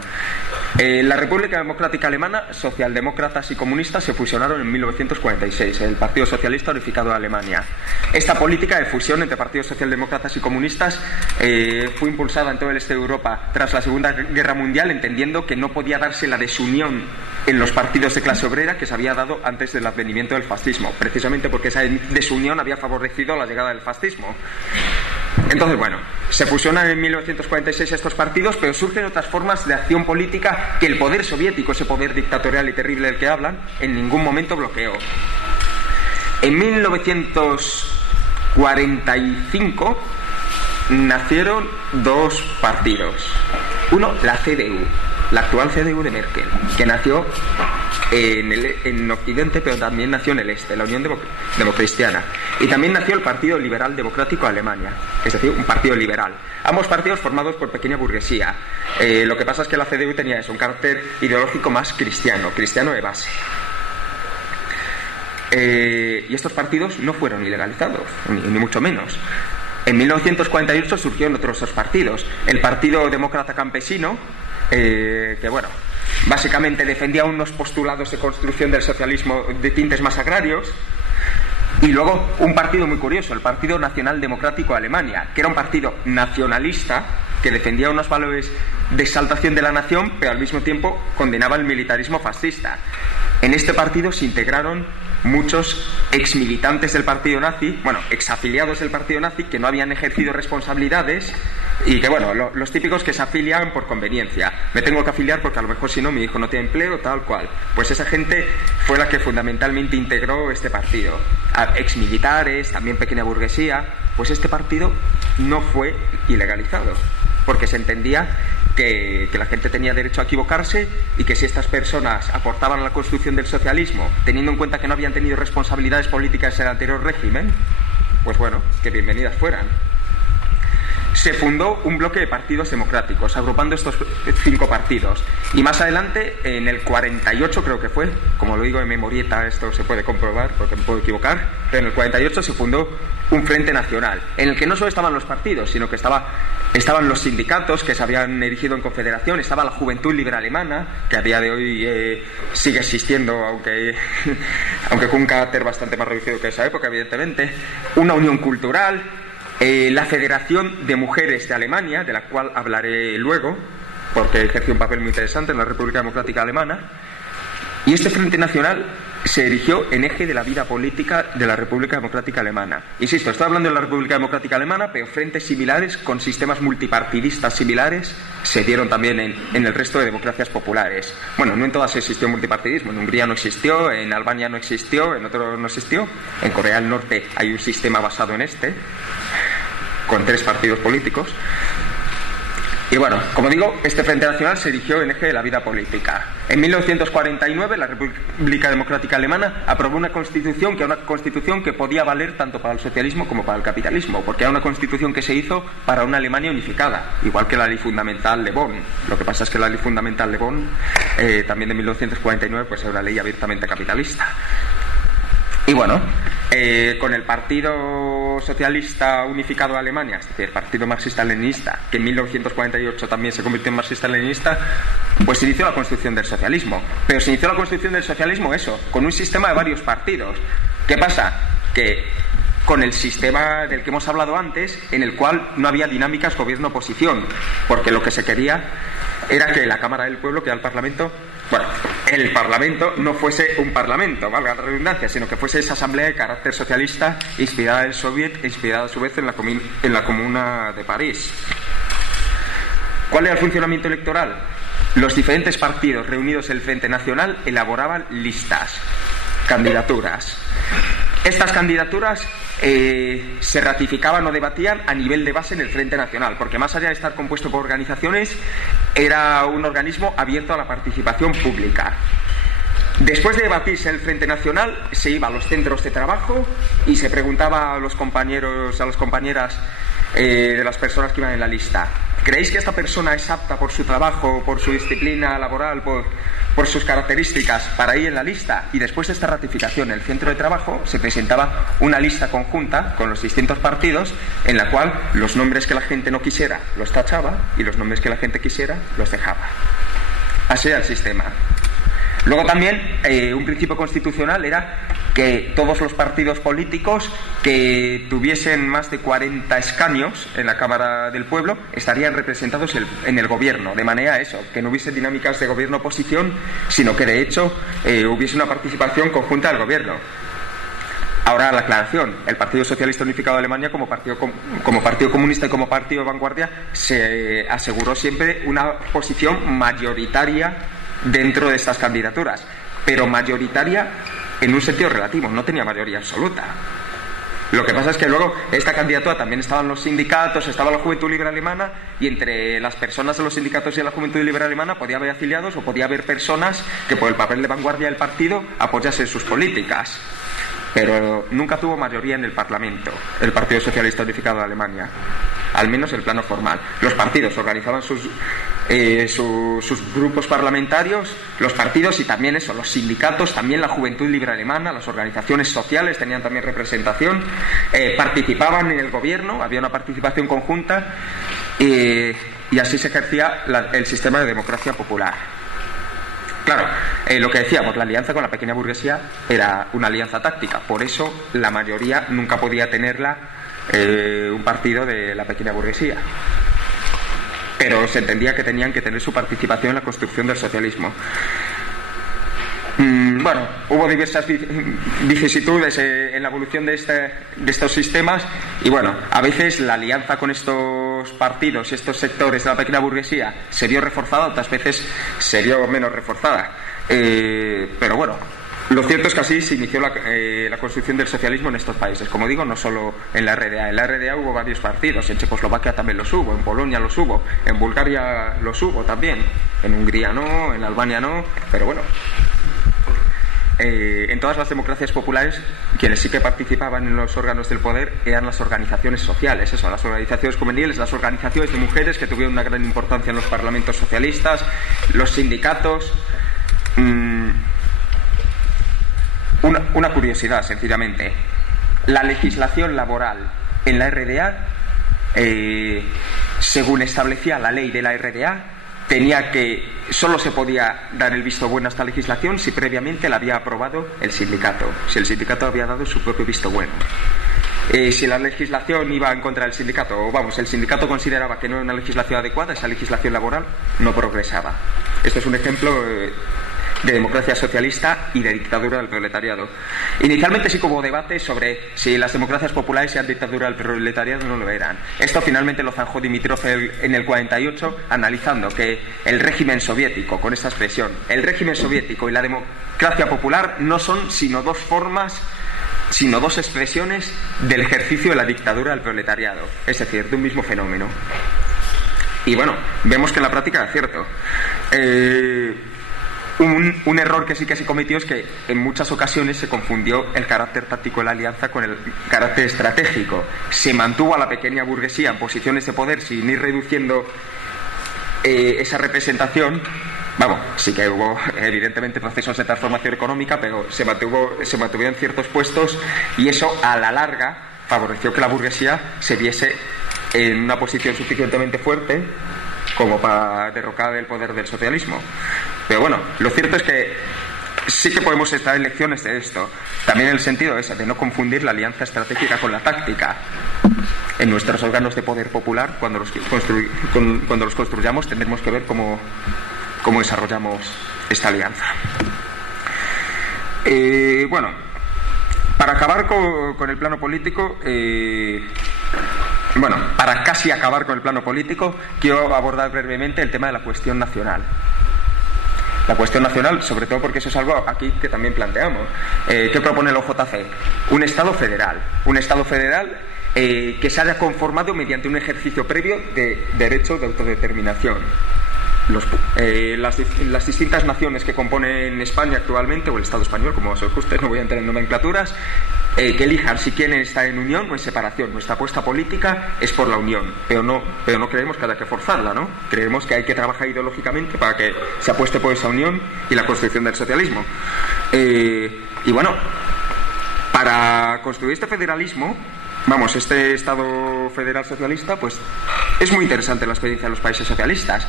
La República Democrática Alemana, socialdemócratas y comunistas se fusionaron en 1946, el Partido Socialista Unificado de Alemania. Esta política de fusión entre partidos socialdemócratas y comunistas fue impulsada en todo el este de Europa tras la Segunda Guerra Mundial, entendiendo que no podía darse la desunión en los partidos de clase obrera que se había dado antes del advenimiento del fascismo, precisamente porque esa desunión había favorecido la llegada del fascismo. Entonces, bueno, se fusionan en 1946 estos partidos, pero surgen otras formas de acción política que el poder soviético, ese poder dictatorial y terrible del que hablan, en ningún momento bloqueó. En 1945 nacieron dos partidos. Uno, la CDU, la actual CDU de Merkel, que nació en Occidente, pero también nació en el Este, la Unión Democristiana. Y también nació el Partido Liberal Democrático de Alemania, es decir, un partido liberal. Ambos partidos formados por pequeña burguesía. Lo que pasa es que la CDU tenía eso, un carácter ideológico más cristiano de base. Y estos partidos no fueron ilegalizados, ni mucho menos. En 1948 surgieron otros dos partidos. El Partido Demócrata Campesino, que bueno, básicamente defendía unos postulados de construcción del socialismo de tintes más agrarios, y luego un partido muy curioso, el Partido Nacional Democrático de Alemania, que era un partido nacionalista que defendía unos valores de exaltación de la nación, pero al mismo tiempo condenaba el militarismo fascista. En este partido se integraron muchos exmilitantes del partido nazi, bueno, exafiliados del partido nazi, que no habían ejercido responsabilidades y que, bueno, los típicos que se afilian por conveniencia. Me tengo que afiliar porque a lo mejor si no mi hijo no tiene empleo, tal cual. Pues esa gente fue la que fundamentalmente integró este partido. Exmilitares, también pequeña burguesía. Pues este partido no fue ilegalizado, porque se entendía que la gente tenía derecho a equivocarse y que si estas personas aportaban a la construcción del socialismo, teniendo en cuenta que no habían tenido responsabilidades políticas en el anterior régimen, pues bueno, que bienvenidas fueran. se fundó un bloque de partidos democráticos, agrupando estos 5 partidos. Y más adelante, en el 48 creo que fue, como lo digo de memorieta, esto se puede comprobar porque me puedo equivocar, pero en el 48 se fundó un Frente Nacional, en el que no solo estaban los partidos, sino que estaban los sindicatos que se habían erigido en confederación, estaba la Juventud Libre Alemana, que a día de hoy sigue existiendo, aunque con un carácter bastante más reducido que esa época, evidentemente, una Unión Cultural, la Federación de Mujeres de Alemania, de la cual hablaré luego, porque ejerció un papel muy interesante en la República Democrática Alemana. Y este Frente Nacional se erigió en eje de la vida política de la República Democrática Alemana. Insisto, estoy hablando de la República Democrática Alemana, pero frentes similares, con sistemas multipartidistas similares, se dieron también en el resto de democracias populares. Bueno, no en todas existió multipartidismo. En Hungría no existió, en Albania no existió, en otros no existió. En Corea del Norte hay un sistema basado en este, con 3 partidos políticos. Y bueno, como digo, este Frente Nacional se erigió en eje de la vida política. En 1949 la República Democrática Alemana aprobó una constitución que podía valer tanto para el socialismo como para el capitalismo, porque era una constitución que se hizo para una Alemania unificada, igual que la Ley Fundamental de Bonn. Lo que pasa es que la Ley Fundamental de Bonn, también de 1949, pues era una ley abiertamente capitalista. Y bueno, con el Partido Socialista Unificado de Alemania, es decir, el Partido Marxista-Leninista, que en 1948 también se convirtió en marxista-leninista, pues se inició la construcción del socialismo. Pero se inició la construcción del socialismo, con un sistema de varios partidos. ¿Qué pasa? Que con el sistema del que hemos hablado antes, en el cual no había dinámicas gobierno-oposición, porque lo que se quería era que la Cámara del Pueblo, que era el Parlamento, bueno, el Parlamento no fuese un Parlamento, valga la redundancia, sino que fuese esa asamblea de carácter socialista inspirada del Soviet, inspirada a su vez en la Comuna de París. ¿Cuál era el funcionamiento electoral? Los diferentes partidos reunidos en el Frente Nacional elaboraban listas, candidaturas. Estas candidaturas se ratificaban o debatían a nivel de base en el Frente Nacional, porque más allá de estar compuesto por organizaciones, era un organismo abierto a la participación pública. Después de debatirse el Frente Nacional, se iba a los centros de trabajo y se preguntaba a los compañeros, a las compañeras de las personas que iban en la lista: ¿creéis que esta persona es apta por su trabajo, por su disciplina laboral, por sus características para ir en la lista? Y después de esta ratificación en el centro de trabajo se presentaba una lista conjunta con los distintos partidos, en la cual los nombres que la gente no quisiera los tachaba y los nombres que la gente quisiera los dejaba. Así era el sistema. Luego también un principio constitucional era que todos los partidos políticos que tuviesen más de 40 escaños en la Cámara del Pueblo estarían representados en el gobierno, de manera que no hubiese dinámicas de gobierno-oposición, sino que de hecho hubiese una participación conjunta del gobierno. Ahora la aclaración: el Partido Socialista Unificado de Alemania, como partido comunista y como partido de vanguardia, se aseguró siempre una posición mayoritaria dentro de estas candidaturas, pero mayoritaria en un sentido relativo, no tenía mayoría absoluta. Lo que pasa es que luego esta candidatura también estaban los sindicatos, estaba la Juventud Libre Alemana, y entre las personas de los sindicatos y de la Juventud Libre Alemana podía haber afiliados o podía haber personas que por el papel de vanguardia del partido apoyasen sus políticas. Pero nunca tuvo mayoría en el Parlamento el Partido Socialista Unificado de Alemania, al menos el plano formal. Los partidos organizaban sus grupos parlamentarios, los partidos y también los sindicatos, también la Juventud Libre Alemana, las organizaciones sociales tenían también representación, participaban en el gobierno, había una participación conjunta, y así se ejercía el sistema de democracia popular. Claro, lo que decíamos, la alianza con la pequeña burguesía era una alianza táctica, por eso la mayoría nunca podía tenerla un partido de la pequeña burguesía. Pero se entendía que tenían que tener su participación en la construcción del socialismo. Bueno, hubo diversas vicisitudes en la evolución de estos sistemas, y bueno, a veces la alianza con estos partidos y estos sectores de la pequeña burguesía se vio reforzada, otras veces se vio menos reforzada. Pero bueno, lo cierto es que así se inició la construcción del socialismo en estos países. Como digo, no solo en la RDA. En la RDA hubo varios partidos, en Checoslovaquia también los hubo, en Polonia los hubo, en Bulgaria los hubo también, en Hungría no, en Albania no, pero bueno. en todas las democracias populares, quienes sí que participaban en los órganos del poder eran las organizaciones sociales, eso, las organizaciones juveniles, las organizaciones de mujeres que tuvieron una gran importancia en los parlamentos socialistas, los sindicatos. Una curiosidad, sencillamente. La legislación laboral en la RDA, según establecía la ley de la RDA, solo se podía dar el visto bueno a esta legislación si previamente la había aprobado el sindicato, si el sindicato había dado su propio visto bueno. Si la legislación iba en contra del sindicato, o vamos, el sindicato consideraba que no era una legislación adecuada, esa legislación laboral no progresaba. Este es un ejemplo de democracia socialista y de dictadura del proletariado. Inicialmente sí que hubo debate sobre si las democracias populares eran dictadura del proletariado o no lo eran. Esto finalmente lo zanjó Dimitrov en el 48, analizando que el régimen soviético, con esta expresión, el régimen soviético y la democracia popular no son sino dos expresiones del ejercicio de la dictadura del proletariado, es decir, de un mismo fenómeno. Y bueno, vemos que en la práctica es cierto. Un error que sí que se cometió es que en muchas ocasiones se confundió el carácter táctico de la alianza con el carácter estratégico. Se mantuvo a la pequeña burguesía en posiciones de poder sin ir reduciendo esa representación. Vamos, sí que hubo evidentemente procesos de transformación económica, pero se mantuvieron ciertos puestos, y eso a la larga favoreció que la burguesía se viese en una posición suficientemente fuerte como para derrocar el poder del socialismo. Pero bueno, lo cierto es que sí que podemos extraer lecciones de esto, también en el sentido ese, de no confundir la alianza estratégica con la táctica. En nuestros órganos de poder popular, cuando los construyamos, tendremos que ver cómo desarrollamos esta alianza. Bueno, para acabar con el plano político, para casi acabar con el plano político, quiero abordar brevemente el tema de la cuestión nacional. La cuestión nacional, sobre todo porque eso es algo aquí que también planteamos. ¿Qué propone el OJC? Un Estado federal. Un Estado federal que se haya conformado mediante un ejercicio previo de derecho de autodeterminación. Las distintas naciones que componen España actualmente, o el Estado español, como os guste, no voy a entrar en nomenclaturas, que elijan si quieren estar en unión o en separación. Nuestra apuesta política es por la unión, pero no creemos que haya que forzarla, ¿no? Creemos que hay que trabajar ideológicamente para que se apueste por esa unión y la construcción del socialismo. Y bueno, para construir este federalismo, este Estado federal socialista, pues es muy interesante la experiencia de los países socialistas,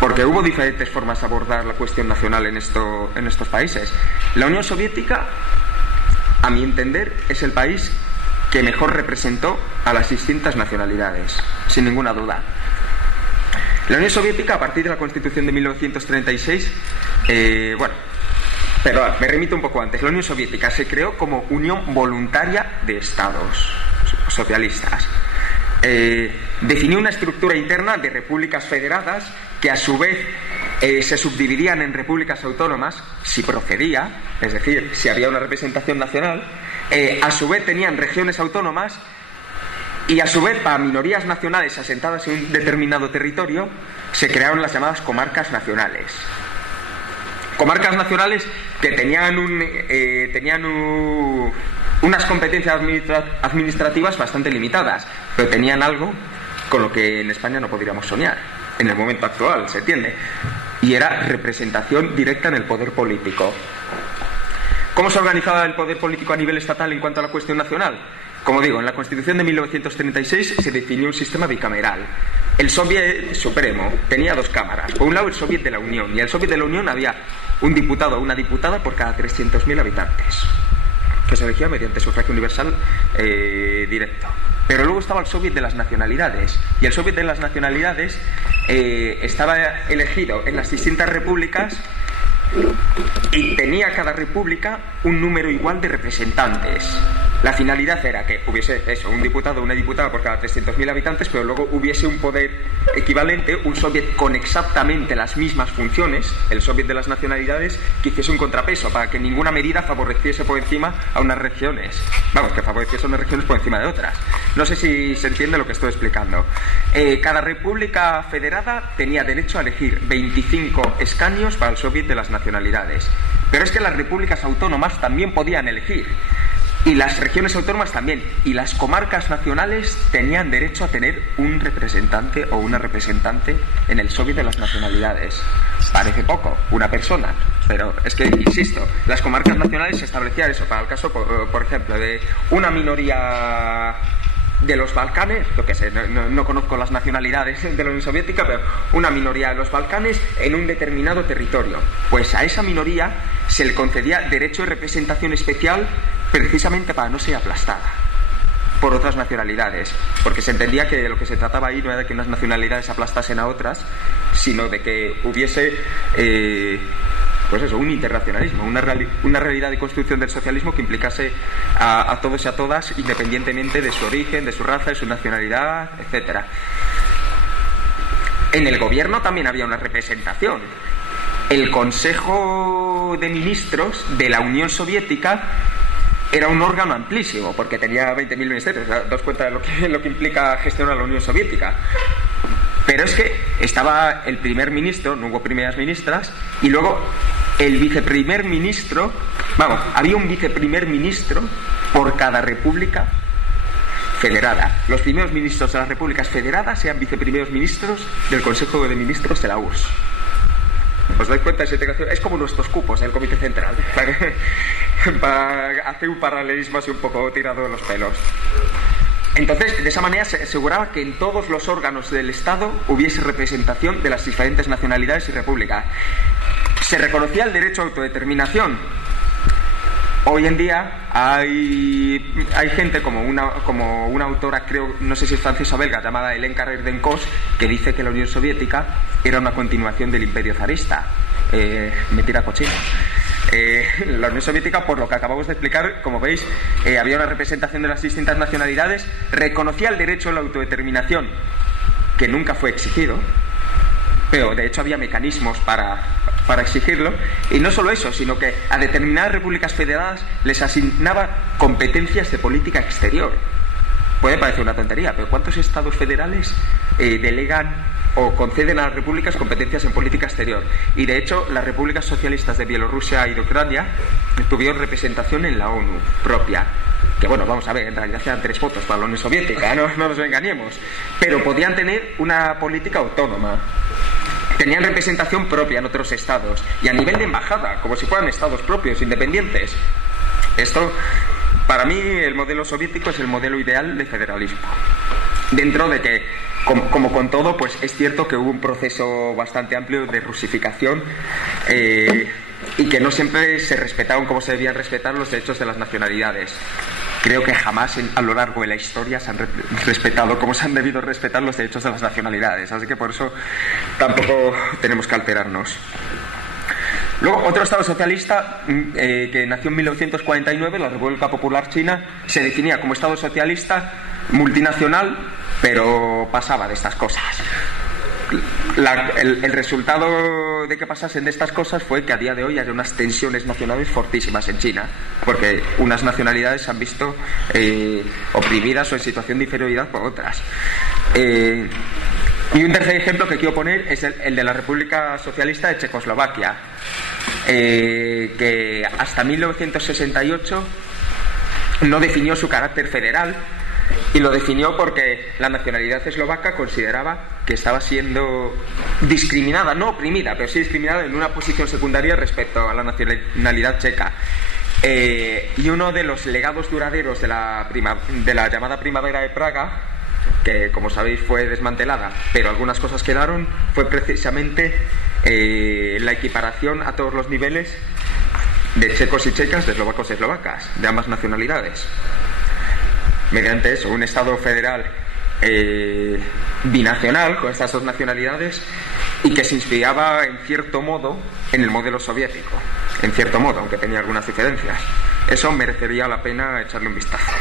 porque hubo diferentes formas de abordar la cuestión nacional en estos países. La Unión Soviética, a mi entender, es el país que mejor representó a las distintas nacionalidades, sin ninguna duda. La Unión Soviética, a partir de la Constitución de 1936, perdón, me remito un poco antes. La Unión Soviética se creó como unión voluntaria de estados socialistas. Definió una estructura interna de repúblicas federadas que a su vez se subdividían en repúblicas autónomas si procedía, es decir, si había una representación nacional. A su vez tenían regiones autónomas, y a su vez para minorías nacionales asentadas en un determinado territorio se crearon las llamadas comarcas nacionales. Comarcas nacionales que tenían unas competencias administrativas bastante limitadas, pero tenían algo con lo que en España no podríamos soñar en el momento actual, se entiende, y era representación directa en el poder político. ¿Cómo se organizaba el poder político a nivel estatal en cuanto a la cuestión nacional? Como digo, en la Constitución de 1936 se definió un sistema bicameral. El Soviet Supremo tenía dos cámaras. Por un lado, el Soviet de la Unión, y en el Soviet de la Unión había un diputado o una diputada por cada 300.000 habitantes, que se elegía mediante sufragio universal directo. Pero luego estaba el Soviet de las Nacionalidades, y el Soviet de las Nacionalidades estaba elegido en las distintas repúblicas, y tenía cada república un número igual de representantes. La finalidad era que hubiese un diputado o una diputada por cada 300.000 habitantes, pero luego hubiese un poder equivalente, un soviet con exactamente las mismas funciones, el Soviet de las Nacionalidades, que hiciese un contrapeso para que ninguna medida favoreciese por encima a unas regiones. Que favoreciese a unas regiones por encima de otras. No sé si se entiende lo que estoy explicando. Cada república federada tenía derecho a elegir 25 escaños para el Soviet de las Nacionalidades. Pero es que las repúblicas autónomas también podían elegir. Y las regiones autónomas también. Y las comarcas nacionales tenían derecho a tener un representante o una representante en el Soviet de las Nacionalidades. Parece poco, una persona. Pero es que, insisto, las comarcas nacionales se establecían eso. Para el caso, por ejemplo, de una minoría de los Balcanes, yo qué sé, no conozco las nacionalidades de la Unión Soviética, pero una minoría de los Balcanes en un determinado territorio. Pues a esa minoría se le concedía derecho de representación especial precisamente para no ser aplastada por otras nacionalidades, porque se entendía que lo que se trataba ahí no era de que unas nacionalidades aplastasen a otras, sino de que hubiese pues eso, un internacionalismo, una realidad de construcción del socialismo que implicase a todos y a todas, independientemente de su origen, de su raza, de su nacionalidad, etcétera. En el gobierno también había una representación. El Consejo de Ministros de la Unión Soviética era un órgano amplísimo, porque tenía 20.000 ministerios. Daos cuenta de lo que implica gestionar la Unión Soviética. Pero es que estaba el primer ministro, no hubo primeras ministras, y luego el viceprimer ministro, había un viceprimer ministro por cada república federada. Los primeros ministros de las repúblicas federadas eran viceprimeros ministros del Consejo de Ministros de la URSS. ¿Os dais cuenta de esa integración? Es como nuestros cupos en el Comité Central, para hacer un paralelismo así un poco tirado de los pelos. Entonces, de esa manera se aseguraba que en todos los órganos del Estado hubiese representación de las diferentes nacionalidades y repúblicas. Se reconocía el derecho a autodeterminación. Hoy en día hay gente como una autora, creo, no sé si es francesa o belga, llamada Hélène Carrère-Dencos, que dice que la Unión Soviética era una continuación del Imperio zarista. Me tira cochino. La Unión Soviética, por lo que acabamos de explicar, como veis, había una representación de las distintas nacionalidades, reconocía el derecho a la autodeterminación, que nunca fue exigido, pero de hecho había mecanismos para exigirlo, y no solo eso, sino que a determinadas repúblicas federadas les asignaba competencias de política exterior. Puede parecer una tontería, pero ¿cuántos estados federales delegan o conceden a las repúblicas competencias en política exterior? Y de hecho las repúblicas socialistas de Bielorrusia y de Ucrania tuvieron representación en la ONU propia, que bueno, vamos a ver, en realidad eran 3 votos para la Unión Soviética, no nos engañemos, pero podían tener una política autónoma, tenían representación propia en otros estados y a nivel de embajada, como si fueran estados propios, independientes. Esto, para mí, el modelo soviético es el modelo ideal de federalismo. Dentro de que, como con todo, pues es cierto que hubo un proceso bastante amplio de rusificación y que no siempre se respetaron como se debían respetar los derechos de las nacionalidades. Creo que jamás a lo largo de la historia se han respetado como se han debido respetar los derechos de las nacionalidades, así que por eso tampoco tenemos que alterarnos. Luego, otro estado socialista que nació en 1949, la República Popular China, se definía como estado socialista multinacional, pero pasaba de estas cosas. El resultado de que pasasen de estas cosas fue que a día de hoy hay unas tensiones nacionales fortísimas en China, porque unas nacionalidades se han visto oprimidas o en situación de inferioridad por otras. Y un tercer ejemplo que quiero poner es el de la República Socialista de Checoslovaquia, que hasta 1968 no definió su carácter federal, y lo definió porque la nacionalidad eslovaca consideraba que estaba siendo discriminada, no oprimida, pero sí discriminada en una posición secundaria respecto a la nacionalidad checa. Y uno de los legados duraderos de la llamada Primavera de Praga, que como sabéis fue desmantelada, pero algunas cosas quedaron, fue precisamente la equiparación a todos los niveles de checos y checas, de eslovacos y eslovacas, de ambas nacionalidades. Mediante eso, un Estado federal binacional con estas dos nacionalidades y que se inspiraba en cierto modo en el modelo soviético, en cierto modo, aunque tenía algunas diferencias. Eso merecería la pena echarle un vistazo.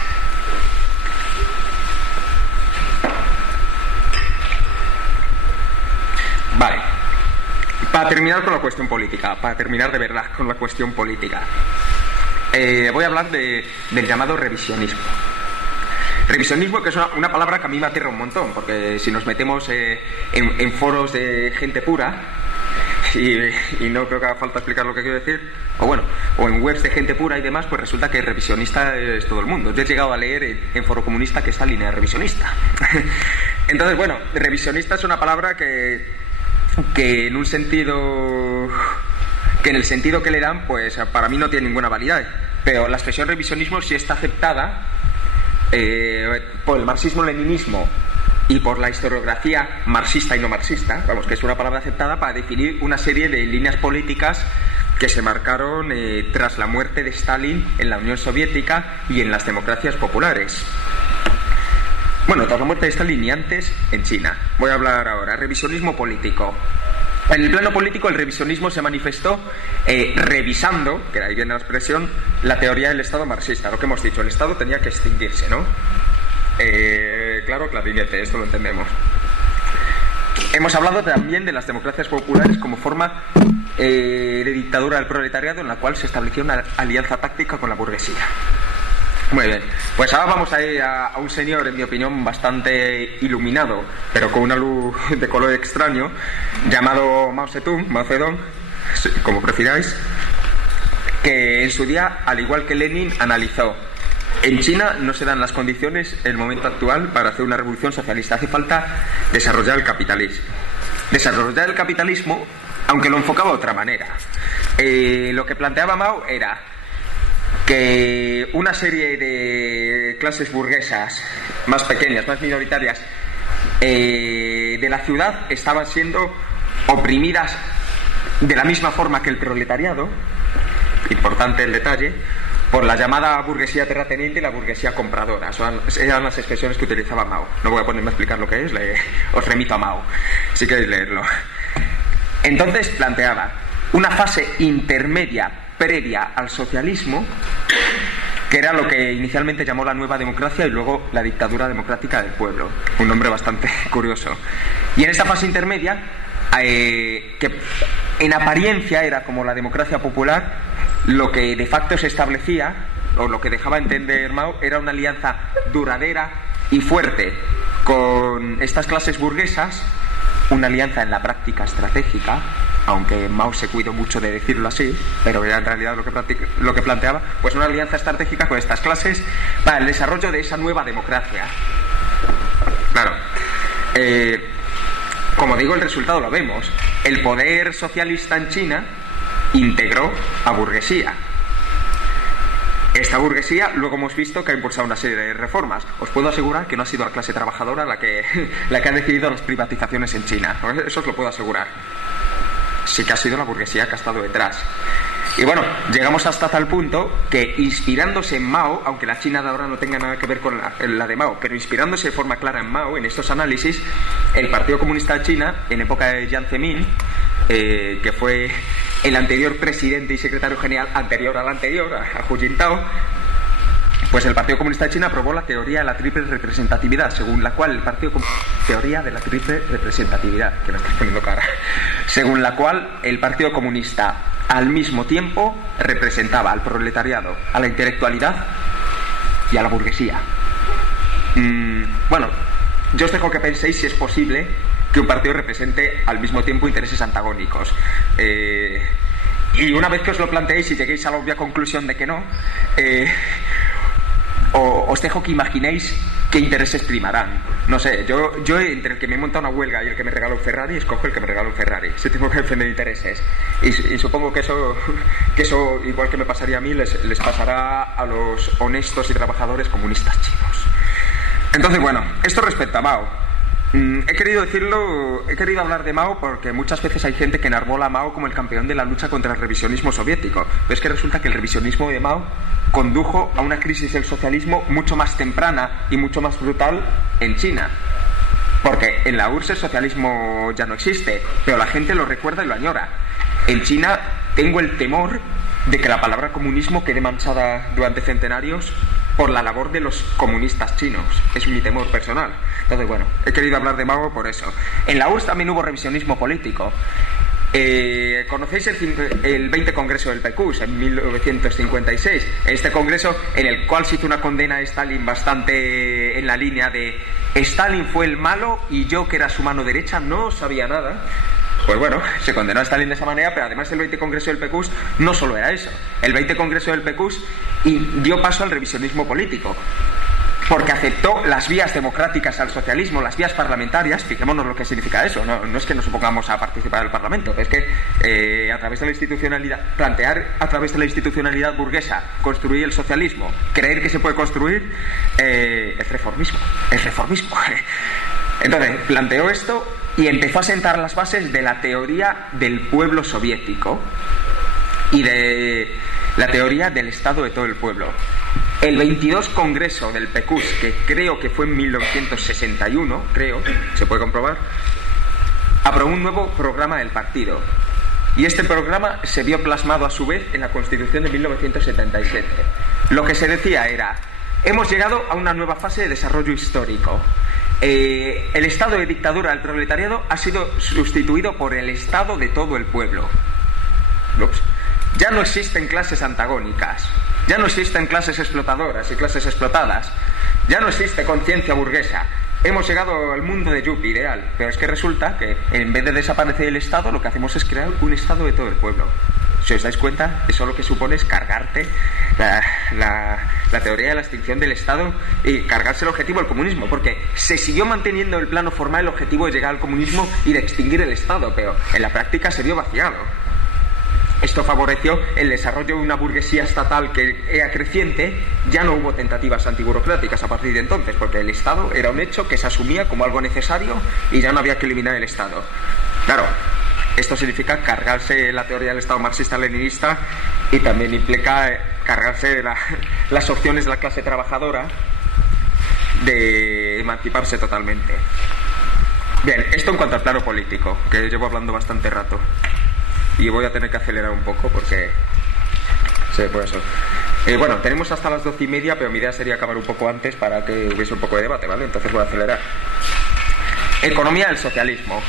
Vale, para terminar con la cuestión política, para terminar de verdad con la cuestión política, voy a hablar del llamado revisionismo. Revisionismo, que es una palabra que a mí me aterra un montón, porque si nos metemos en foros de gente pura, y no creo que haga falta explicar lo que quiero decir, o en webs de gente pura y demás, pues resulta que revisionista es todo el mundo. Yo he llegado a leer en Foro Comunista que Stalin era revisionista. Entonces, bueno, revisionista es una palabra que en un sentido, que en el sentido que le dan, pues para mí no tiene ninguna validez, pero la expresión revisionismo sí está aceptada por el marxismo-leninismo y por la historiografía marxista y no marxista, que es una palabra aceptada para definir una serie de líneas políticas que se marcaron tras la muerte de Stalin en la Unión Soviética y en las democracias populares. Bueno, tras la muerte de Stalin y antes en China. Voy a hablar ahora. Revisionismo político. En el plano político, el revisionismo se manifestó revisando, que de ahí viene la expresión, la teoría del Estado marxista. Lo que hemos dicho, el Estado tenía que extinguirse, ¿no? Claro, clarinete, esto lo entendemos. Hemos hablado también de las democracias populares como forma de dictadura del proletariado en la cual se estableció una alianza táctica con la burguesía. Muy bien, pues ahora vamos a ir a un señor, en mi opinión, bastante iluminado, pero con una luz de color extraño, llamado Mao Zedong, como prefiráis, que en su día, al igual que Lenin, analizó: en China no se dan las condiciones en el momento actual para hacer una revolución socialista, hace falta desarrollar el capitalismo. Desarrollar el capitalismo, aunque lo enfocaba de otra manera. Lo que planteaba Mao era que una serie de clases burguesas más pequeñas, más minoritarias de la ciudad estaban siendo oprimidas de la misma forma que el proletariado, importante el detalle, por la llamada burguesía terrateniente y la burguesía compradora. Eran las expresiones que utilizaba Mao. No voy a ponerme a explicar lo que es, os remito a Mao si queréis leerlo. Entonces planteaba una fase intermedia previa al socialismo, que era lo que inicialmente llamó la nueva democracia y luego la dictadura democrática del pueblo. Un nombre bastante curioso. Y en esta fase intermedia, que en apariencia era como la democracia popular, lo que de facto se establecía, o lo que dejaba entender Mao, era una alianza duradera y fuerte con estas clases burguesas, una alianza en la práctica estratégica, aunque Mao se cuidó mucho de decirlo así, pero era en realidad lo que planteaba, pues una alianza estratégica con estas clases para el desarrollo de esa nueva democracia. Claro, como digo, el resultado lo vemos. El poder socialista en China integró a burguesía. Esta burguesía luego hemos visto que ha impulsado una serie de reformas. Os puedo asegurar que no ha sido la clase trabajadora la que ha decidido las privatizaciones en China. Eso os lo puedo asegurar. Sí que ha sido la burguesía que ha estado detrás. Y bueno, llegamos hasta tal punto que, inspirándose en Mao, aunque la China de ahora no tenga nada que ver con la de Mao, pero inspirándose de forma clara en Mao, en estos análisis, el Partido Comunista de China, en época de Jiang Zemin, que fue el anterior presidente y secretario general anterior al anterior, a Hu Jintao, pues el Partido Comunista de China aprobó la teoría de la triple representatividad, según la cual teoría de la triple representatividad, que me estás poniendo cara, según la cual el Partido Comunista al mismo tiempo representaba al proletariado, a la intelectualidad y a la burguesía. Bueno, yo os dejo que penséis si es posible que un partido represente al mismo tiempo intereses antagónicos. Y una vez que os lo planteéis y lleguéis a la obvia conclusión de que no, os dejo que imaginéis qué intereses primarán. No sé, yo entre el que me monta una huelga y el que me regala un Ferrari, escojo el que me regala un Ferrari, si tengo que defender intereses. Y supongo que eso, igual que me pasaría a mí, les pasará a los honestos y trabajadores comunistas chinos. Entonces, bueno, esto respecto a Mao. He querido hablar de Mao porque muchas veces hay gente que enarbola a Mao como el campeón de la lucha contra el revisionismo soviético, pero es que resulta que el revisionismo de Mao condujo a una crisis del socialismo mucho más temprana y mucho más brutal en China, porque en la URSS el socialismo ya no existe, pero la gente lo recuerda y lo añora. En China tengo el temor de que la palabra comunismo quede manchada durante centenarios por la labor de los comunistas chinos. Es mi temor personal. Entonces, bueno, he querido hablar de Mao por eso. En la URSS también hubo revisionismo político. ¿Conocéis el 20 Congreso del PQS en 1956? Este congreso en el cual se hizo una condena a Stalin bastante en la línea de Stalin fue el malo y yo, que era su mano derecha, no sabía nada. Pues bueno, se condenó a Stalin de esa manera, pero además el 20 Congreso del PQS no solo era eso. El 20 Congreso del PQS dio paso al revisionismo político, porque aceptó las vías democráticas al socialismo, las vías parlamentarias. Fijémonos lo que significa eso, no es que nos opongamos a participar del Parlamento, es que a través de la institucionalidad, plantear a través de la institucionalidad burguesa construir el socialismo, creer que se puede construir, es reformismo. Entonces planteó esto y empezó a sentar las bases de la teoría del pueblo soviético y de la teoría del Estado de todo el pueblo. El 22 Congreso del PQS, que creo que fue en 1961, se puede comprobar, aprobó un nuevo programa del partido. Y este programa se vio plasmado a su vez en la Constitución de 1977. Lo que se decía era: hemos llegado a una nueva fase de desarrollo histórico. El estado de dictadura del proletariado ha sido sustituido por el estado de todo el pueblo. Ya no existen clases antagónicas, ya no existen clases explotadoras y clases explotadas, ya no existe conciencia burguesa. Hemos llegado al mundo de Yuppie ideal, pero es que resulta que en vez de desaparecer el Estado, lo que hacemos es crear un Estado de todo el pueblo. Si os dais cuenta, eso lo que supone es cargarte la teoría de la extinción del Estado y cargarse el objetivo del comunismo, porque se siguió manteniendo el plano formal el objetivo de llegar al comunismo y de extinguir el Estado, pero en la práctica se vio vaciado. Esto favoreció el desarrollo de una burguesía estatal que era creciente. Ya no hubo tentativas antiburocráticas a partir de entonces, porque el Estado era un hecho que se asumía como algo necesario y ya no había que eliminar el Estado. Claro, esto significa cargarse la teoría del Estado marxista-leninista y también implica cargarse las opciones de la clase trabajadora de emanciparse totalmente. Bien, esto en cuanto al plano político, que llevo hablando bastante rato. Y voy a tener que acelerar un poco porque... Sí, por eso. Bueno, tenemos hasta las 12:30, pero mi idea sería acabar un poco antes para que hubiese un poco de debate, ¿vale? Entonces voy a acelerar. Economía del socialismo.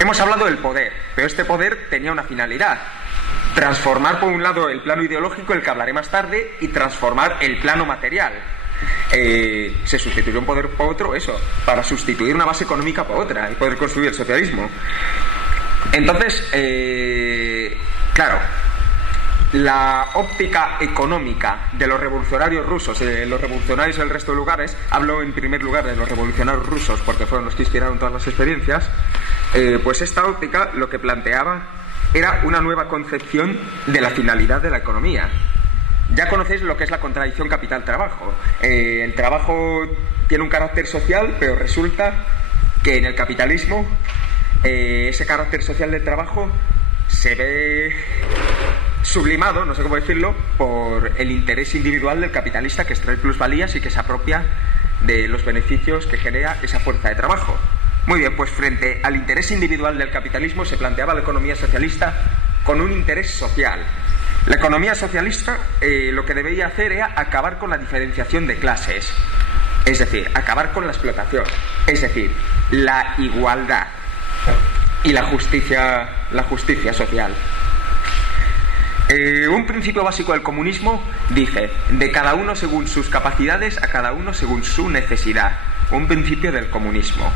Hemos hablado del poder, pero este poder tenía una finalidad: transformar por un lado el plano ideológico, el que hablaré más tarde, y transformar el plano material. Se sustituyó un poder por otro, eso, para sustituir una base económica por otra y poder construir el socialismo. Entonces, claro, la óptica económica de los revolucionarios rusos y de los revolucionarios del resto de lugares, hablo en primer lugar de los revolucionarios rusos porque fueron los que inspiraron todas las experiencias, pues esta óptica lo que planteaba era una nueva concepción de la finalidad de la economía. Ya conocéis lo que es la contradicción capital-trabajo. El trabajo tiene un carácter social, pero resulta que en el capitalismo ese carácter social del trabajo se ve sublimado, no sé cómo decirlo, por el interés individual del capitalista, que extrae plusvalías y que se apropia de los beneficios que genera esa fuerza de trabajo. Muy bien, pues frente al interés individual del capitalismo se planteaba la economía socialista con un interés social. La economía socialista lo que debería hacer era acabar con la diferenciación de clases, es decir, acabar con la explotación, es decir, la igualdad y la justicia social. Un principio básico del comunismo dice: de cada uno según sus capacidades, a cada uno según su necesidad. Un principio del comunismo.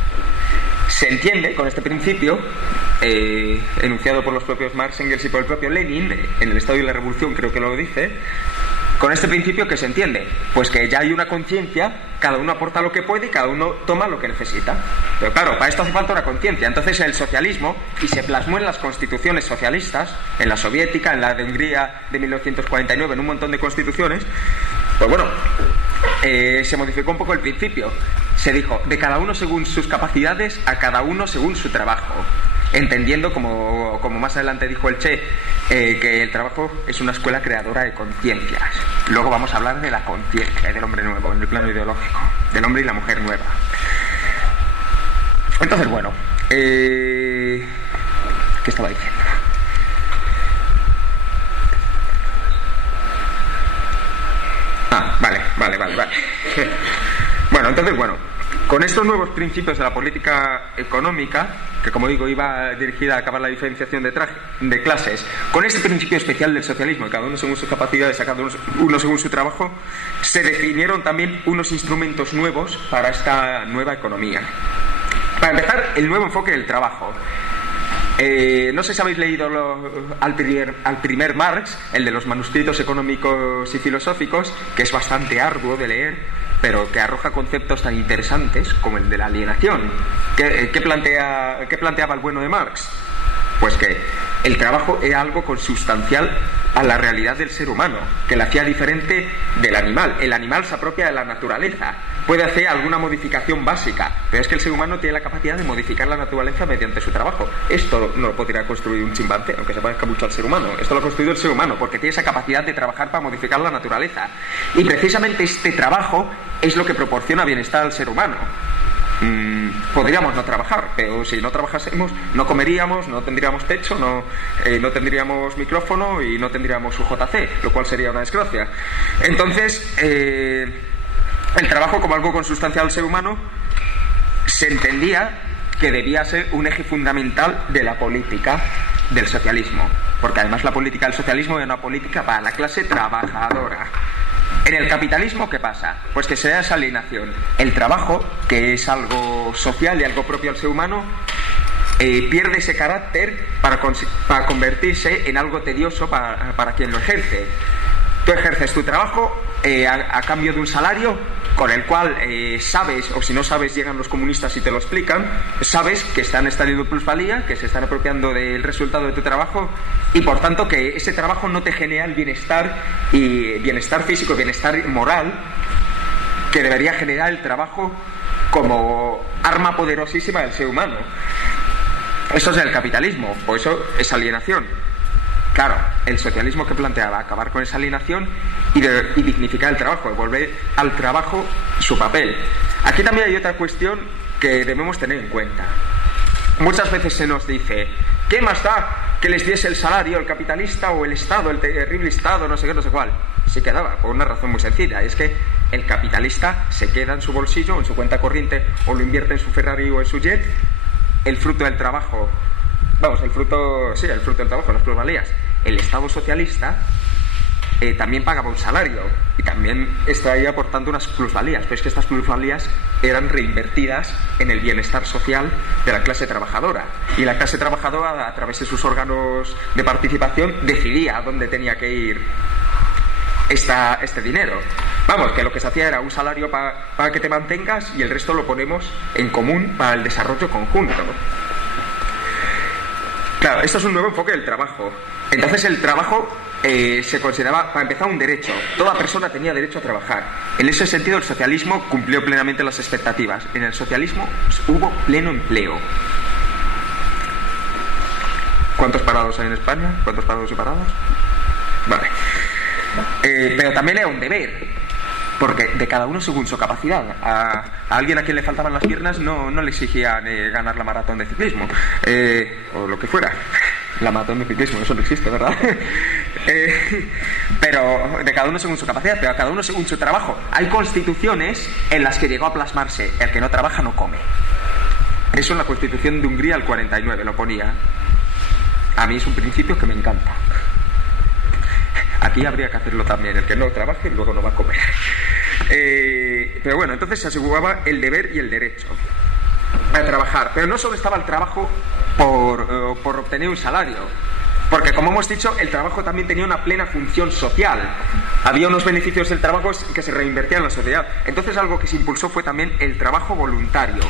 Se entiende con este principio, enunciado por los propios Marx, Engels y por el propio Lenin, en el Estado y la Revolución creo que lo dice. Con este principio, ¿qué se entiende? Pues que ya hay una conciencia, cada uno aporta lo que puede y cada uno toma lo que necesita. Pero claro, para esto hace falta una conciencia. Entonces el socialismo, y se plasmó en las constituciones socialistas, en la soviética, en la de Hungría de 1949, en un montón de constituciones, pues bueno, se modificó un poco el principio. Se dijo, de cada uno según sus capacidades, a cada uno según su trabajo. Entendiendo, como más adelante dijo el Che, que el trabajo es una escuela creadora de conciencias. Luego vamos a hablar de la conciencia del hombre nuevo, en el plano ideológico, del hombre y la mujer nueva. Entonces, bueno, ¿qué estaba diciendo? Vale. Bueno, entonces, con estos nuevos principios de la política económica, que como digo iba dirigida a acabar la diferenciación de clases, con este principio especial del socialismo, de cada uno según sus capacidades, a cada uno según su trabajo, se definieron también unos instrumentos nuevos para esta nueva economía. Para empezar, el nuevo enfoque del trabajo. No sé si habéis leído al primer Marx, el de los manuscritos económicos y filosóficos, que es bastante arduo de leer, pero que arroja conceptos tan interesantes como el de la alienación. ¿Qué planteaba el bueno de Marx? Pues que el trabajo era algo consustancial a la realidad del ser humano, que la hacía diferente del animal. El animal se apropia de la naturaleza, puede hacer alguna modificación básica, pero es que el ser humano tiene la capacidad de modificar la naturaleza mediante su trabajo. Esto no lo podría construir un chimpancé, aunque se parezca mucho al ser humano. Esto lo ha construido el ser humano, porque tiene esa capacidad de trabajar para modificar la naturaleza. Y precisamente este trabajo es lo que proporciona bienestar al ser humano. Podríamos no trabajar, pero si no trabajásemos no comeríamos, no tendríamos techo, no tendríamos micrófono y no tendríamos UJC, lo cual sería una desgracia. Entonces, el trabajo como algo consustancial al ser humano se entendía que debía ser un eje fundamental de la política del socialismo, porque además la política del socialismo era una política para la clase trabajadora. En el capitalismo, ¿qué pasa? Pues que se da esa alienación. El trabajo, que es algo social y algo propio al ser humano, pierde ese carácter para convertirse en algo tedioso para quien lo ejerce. Tú ejerces tu trabajo a cambio de un salario con el cual sabes, o si no sabes llegan los comunistas y te lo explican, sabes que están extrayendo plusvalía, que se están apropiando del resultado de tu trabajo, y por tanto que ese trabajo no te genera el bienestar físico, bienestar moral que debería generar el trabajo como arma poderosísima del ser humano. Eso es el capitalismo, por eso es alienación. Claro, el socialismo que planteaba acabar con esa alienación y dignificar el trabajo, devolver al trabajo su papel. Aquí también hay otra cuestión que debemos tener en cuenta. Muchas veces se nos dice, ¿qué más da que les diese el salario el capitalista o el Estado, el terrible Estado, no sé qué, no sé cuál? Sí que daba, por una razón muy sencilla, y es que el capitalista se queda en su bolsillo, en su cuenta corriente, o lo invierte en su Ferrari o en su jet, el fruto del trabajo, el fruto del trabajo, las plusvalías. El Estado socialista también pagaba un salario y también extraía por tanto unas plusvalías, pero es que estas plusvalías eran reinvertidas en el bienestar social de la clase trabajadora, y la clase trabajadora, a través de sus órganos de participación, decidía a dónde tenía que ir este dinero. Que lo que se hacía era un salario para que te mantengas y el resto lo ponemos en común para el desarrollo conjunto. Claro, esto es un nuevo enfoque del trabajo. Entonces el trabajo se consideraba, para empezar, un derecho. Toda persona tenía derecho a trabajar. En ese sentido el socialismo cumplió plenamente las expectativas. En el socialismo hubo pleno empleo. ¿Cuántos parados hay en España? ¿Cuántos parados y paradas? Vale. Pero también era un deber, porque de cada uno según su capacidad. A alguien a quien le faltaban las piernas no le exigían ganar la maratón de ciclismo, o lo que fuera. La maratón de ciclismo, eso no existe, ¿verdad? Pero de cada uno según su capacidad, pero a cada uno según su trabajo. Hay constituciones en las que llegó a plasmarse: el que no trabaja no come. Eso en la Constitución de Hungría del 49 lo ponía. A mí es un principio que me encanta. Aquí habría que hacerlo también: el que no trabaje luego no va a comer. Pero bueno, entonces se aseguraba el deber y el derecho a trabajar. Pero no solo estaba el trabajo por obtener un salario, porque, como hemos dicho, el trabajo también tenía una plena función social. Había unos beneficios del trabajo que se reinvertían en la sociedad. Entonces algo que se impulsó fue también el trabajo voluntario.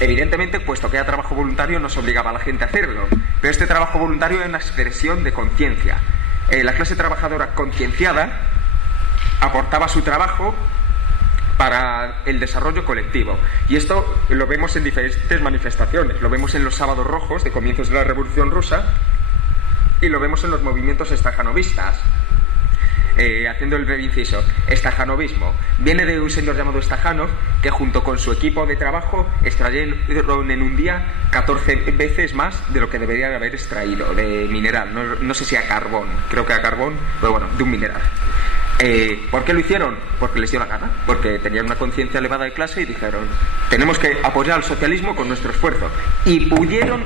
Evidentemente, puesto que era trabajo voluntario, no se obligaba a la gente a hacerlo, pero este trabajo voluntario era una expresión de conciencia. La clase trabajadora concienciada aportaba su trabajo para el desarrollo colectivo, y esto lo vemos en diferentes manifestaciones. Lo vemos en los sábados rojos de comienzos de la Revolución Rusa, y lo vemos en los movimientos estajanovistas. Haciendo el breve inciso, estajanovismo viene de un señor llamado Stajanov, que junto con su equipo de trabajo extrayeron en un día 14 veces más de lo que deberían haber extraído de mineral. No sé si a carbón, creo que a carbón, pero bueno, de un mineral. ¿Por qué lo hicieron? Porque les dio la gana, porque tenían una conciencia elevada de clase y dijeron: tenemos que apoyar al socialismo con nuestro esfuerzo, y pudieron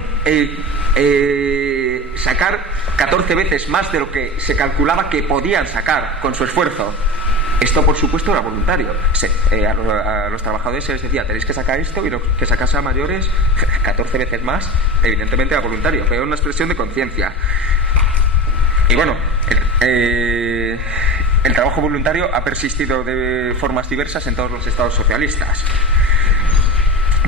sacar 14 veces más de lo que se calculaba que podían sacar con su esfuerzo. Esto, por supuesto, era voluntario. A los trabajadores se les decía, tenéis que sacar esto, y lo que sacase a mayores 14 veces más, evidentemente era voluntario, pero era una expresión de conciencia. Y bueno, el trabajo voluntario ha persistido de formas diversas en todos los estados socialistas.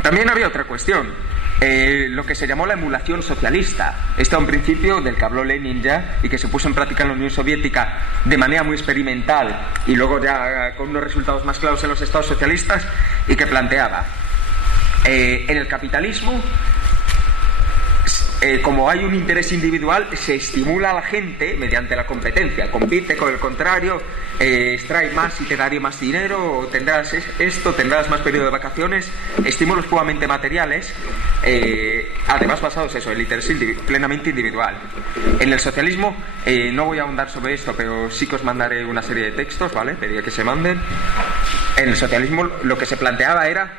También había otra cuestión, lo que se llamó la emulación socialista. Esto es un principio del que habló Lenin ya y que se puso en práctica en la Unión Soviética de manera muy experimental y luego ya con unos resultados más claros en los estados socialistas, y que planteaba, en el capitalismo, como hay un interés individual, se estimula a la gente mediante la competencia. Compite con el contrario, extrae más y te daré más dinero, o tendrás esto, tendrás más periodo de vacaciones, estímulos puramente materiales, además basados en el interés plenamente individual. En el socialismo, no voy a ahondar sobre esto, pero sí que os mandaré una serie de textos, ¿vale? Pediré que se manden. En el socialismo lo que se planteaba era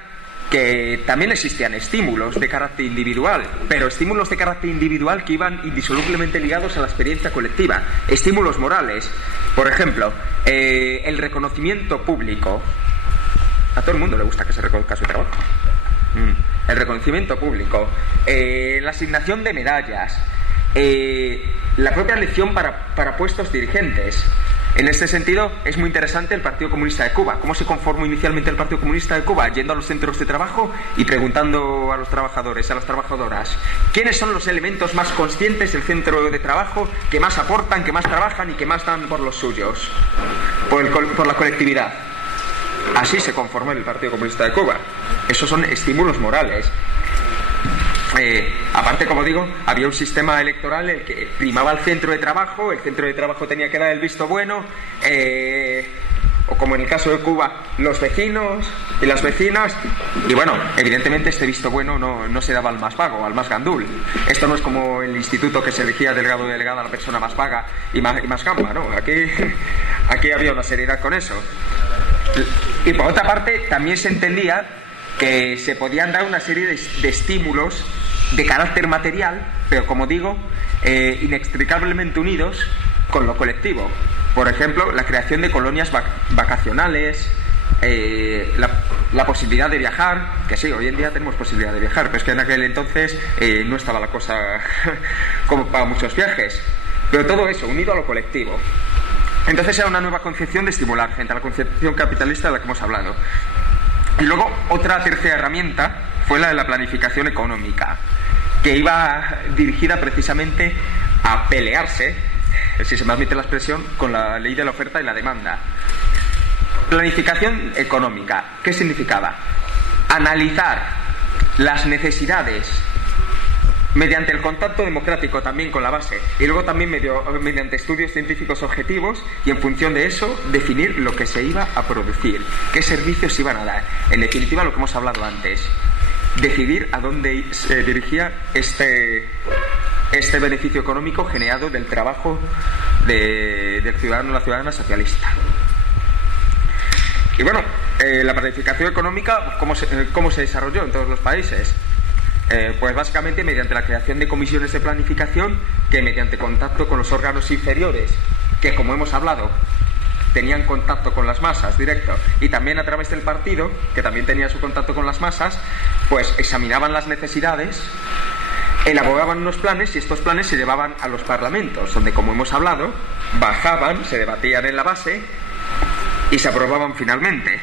que también existían estímulos de carácter individual, pero estímulos de carácter individual que iban indisolublemente ligados a la experiencia colectiva. Estímulos morales, por ejemplo, el reconocimiento público. A todo el mundo le gusta que se reconozca su trabajo. El reconocimiento público, la asignación de medallas, la propia elección para puestos dirigentes. En este sentido, es muy interesante el Partido Comunista de Cuba. ¿Cómo se conformó inicialmente el Partido Comunista de Cuba? Yendo a los centros de trabajo y preguntando a los trabajadores, a las trabajadoras, ¿quiénes son los elementos más conscientes del centro de trabajo, que más aportan, que más trabajan y que más dan por los suyos? Por la colectividad. Así se conformó el Partido Comunista de Cuba. Esos son estímulos morales. Aparte, como digo, había un sistema electoral en el que primaba el centro de trabajo tenía que dar el visto bueno, o como en el caso de Cuba, los vecinos y las vecinas, y bueno, evidentemente este visto bueno no se daba al más vago, al más gandul. Esto no es como el instituto que se elegía delegado o delegada a la persona más vaga y más gamba, ¿no? Aquí había una seriedad con eso. Y por otra parte, también se entendía que se podían dar una serie de estímulos de carácter material, pero como digo, inextricablemente unidos con lo colectivo. Por ejemplo, la creación de colonias vacacionales, la posibilidad de viajar, que sí, hoy en día tenemos posibilidad de viajar, pero es que en aquel entonces no estaba la cosa como para muchos viajes. Pero todo eso unido a lo colectivo. Entonces era una nueva concepción de estimular frente a la concepción capitalista de la que hemos hablado. Y luego otra tercera herramienta fue la de la planificación económica, que iba dirigida precisamente a pelearse, si se me admite la expresión, con la ley de la oferta y la demanda. Planificación económica, ¿qué significaba? Analizar las necesidades mediante el contacto democrático también con la base, y luego también mediante estudios científicos objetivos, y en función de eso definir lo que se iba a producir, qué servicios se iban a dar. En definitiva, lo que hemos hablado antes, decidir a dónde se dirigía este beneficio económico generado del trabajo del ciudadano o la ciudadana socialista. Y bueno, la planificación económica, ¿cómo se desarrolló en todos los países? Pues básicamente mediante la creación de comisiones de planificación que, mediante contacto con los órganos inferiores, que como hemos hablado tenían contacto con las masas directo, y también a través del partido, que también tenía su contacto con las masas, pues examinaban las necesidades, elaboraban unos planes, y estos planes se llevaban a los parlamentos, donde, como hemos hablado, bajaban, se debatían en la base y se aprobaban finalmente.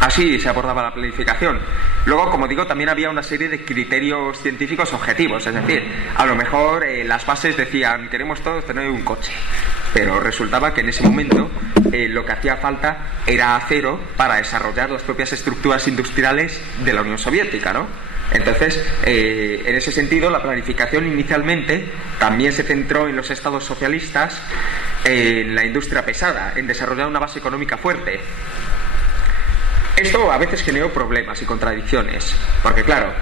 Así se abordaba la planificación. Luego, como digo, también había una serie de criterios científicos objetivos, es decir, a lo mejor las bases decían, queremos todos tener un coche, pero resultaba que en ese momento lo que hacía falta era acero para desarrollar las propias estructuras industriales de la Unión Soviética, ¿no? Entonces, en ese sentido, la planificación inicialmente también se centró en los estados socialistas, en la industria pesada, en desarrollar una base económica fuerte. Esto a veces generó problemas y contradicciones, porque claro,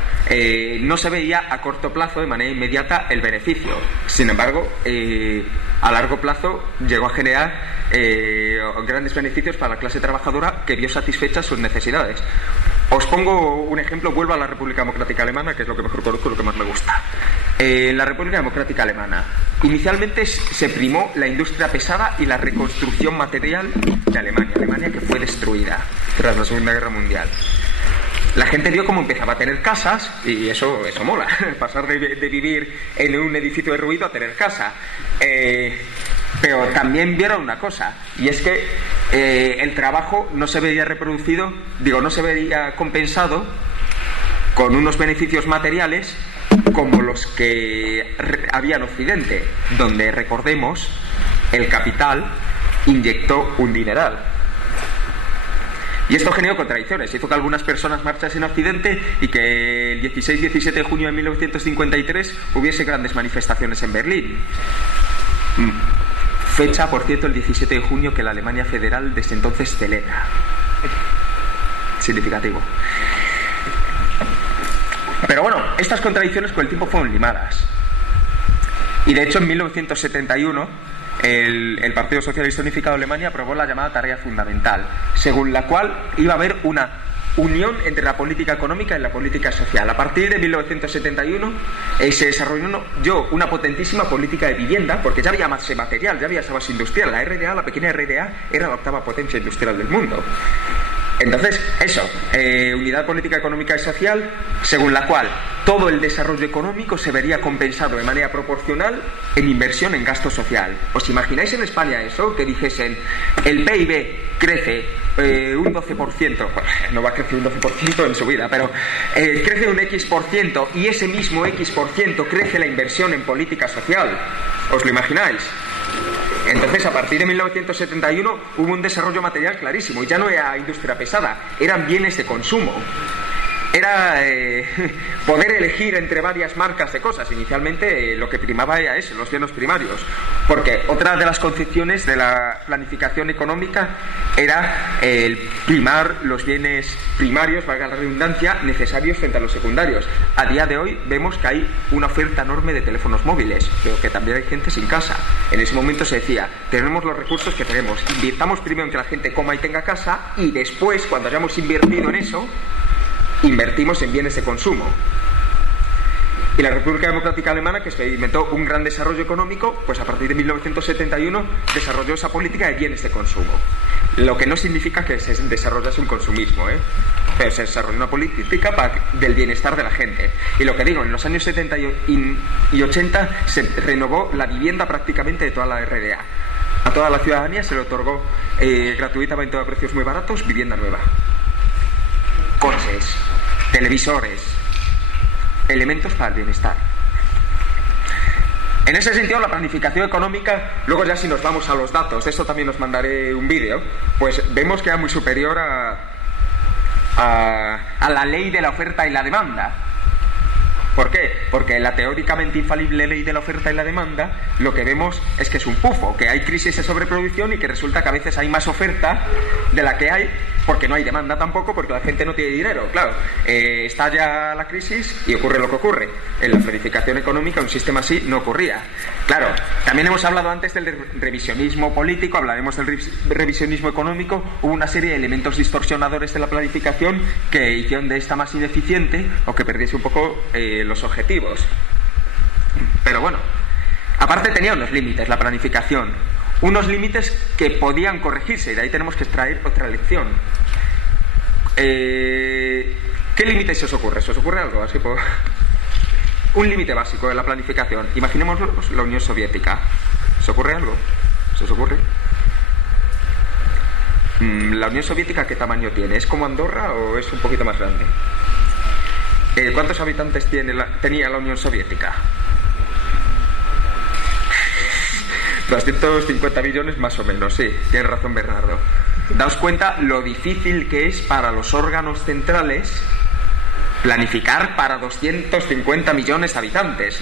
no se veía a corto plazo, de manera inmediata, el beneficio. Sin embargo, a largo plazo llegó a generar grandes beneficios para la clase trabajadora, que vio satisfechas sus necesidades. Os pongo un ejemplo, vuelvo a la República Democrática Alemana, que es lo que mejor conozco, lo que más me gusta. La República Democrática Alemana. Inicialmente se primó la industria pesada y la reconstrucción material de Alemania. Alemania que fue destruida tras la Segunda Guerra Mundial. La gente vio cómo empezaba a tener casas, y eso mola, pasar de vivir en un edificio de ruido a tener casa. Pero también vieron una cosa, y es que el trabajo no se veía no se veía compensado con unos beneficios materiales como los que había en Occidente, donde, recordemos, el capital inyectó un dineral. Y esto generó contradicciones. Hizo que algunas personas marchasen a Occidente y que el 16-17 de junio de 1953 hubiese grandes manifestaciones en Berlín. Fecha, por cierto, el 17 de junio que la Alemania Federal desde entonces celebra. Significativo. Pero bueno, estas contradicciones con el tiempo fueron limadas. Y de hecho en 1971 el Partido Socialista Unificado de Alemania aprobó la llamada tarea fundamental, según la cual iba a haber una unión entre la política económica y la política social. A partir de 1971 se desarrolló una potentísima política de vivienda, porque ya había más material, ya había esa base industrial. La RDA, la pequeña RDA, era la 8ª potencia industrial del mundo. Entonces, unidad política económica y social, según la cual todo el desarrollo económico se vería compensado de manera proporcional en inversión en gasto social. ¿Os imagináis en España eso? Que dijesen, el PIB crece un 12%, no va a crecer un 12% en su vida, pero crece un X% y ese mismo X% crece la inversión en política social. ¿Os lo imagináis? Entonces, a partir de 1971 hubo un desarrollo material clarísimo, y ya no era industria pesada, eran bienes de consumo. Era poder elegir entre varias marcas de cosas. Inicialmente lo que primaba era eso, los bienes primarios, porque otra de las concepciones de la planificación económica era el primar los bienes primarios, valga la redundancia, necesarios frente a los secundarios. A día de hoy vemos que hay una oferta enorme de teléfonos móviles, pero que también hay gente sin casa. En ese momento se decía, tenemos los recursos que tenemos, invirtamos primero en que la gente coma y tenga casa, y después, cuando hayamos invertido en eso, invertimos en bienes de consumo. Y la República Democrática Alemana, que experimentó un gran desarrollo económico, pues a partir de 1971 desarrolló esa política de bienes de consumo. Lo que no significa que se desarrollase un consumismo, pero se desarrolló una política del bienestar de la gente. Y lo que digo, en los años 70 y 80 se renovó la vivienda prácticamente de toda la RDA. A toda la ciudadanía se le otorgó gratuitamente a precios muy baratos vivienda nueva. Coches, televisores, elementos para el bienestar. En ese sentido, la planificación económica, luego ya si nos vamos a los datos, de esto también os mandaré un vídeo, pues vemos que era muy superior a la ley de la oferta y la demanda. ¿Por qué? Porque en la teóricamente infalible ley de la oferta y la demanda lo que vemos es que es un pufo, que hay crisis de sobreproducción y que resulta que a veces hay más oferta de la que hay, porque no hay demanda tampoco, porque la gente no tiene dinero. Claro, estalla la crisis y ocurre lo que ocurre. En la planificación económica un sistema así no ocurría. Claro, también hemos hablado antes del revisionismo político, hablaremos del revisionismo económico. Hubo una serie de elementos distorsionadores de la planificación que hicieron de esta más ineficiente o que perdiese un poco los objetivos. Pero bueno, aparte tenía unos límites la planificación, unos límites que podían corregirse, y de ahí tenemos que extraer otra lección. ¿Qué límites se os ocurre? ¿Se os ocurre algo así? Un límite básico de la planificación. Imaginemos la Unión Soviética. ¿Se ocurre algo? ¿Se os ocurre? ¿La Unión Soviética qué tamaño tiene? ¿Es como Andorra o es un poquito más grande? ¿Cuántos habitantes tenía la Unión Soviética? 250 millones más o menos, sí, tiene razón Bernardo. Daos cuenta lo difícil que es para los órganos centrales planificar para 250 millones de habitantes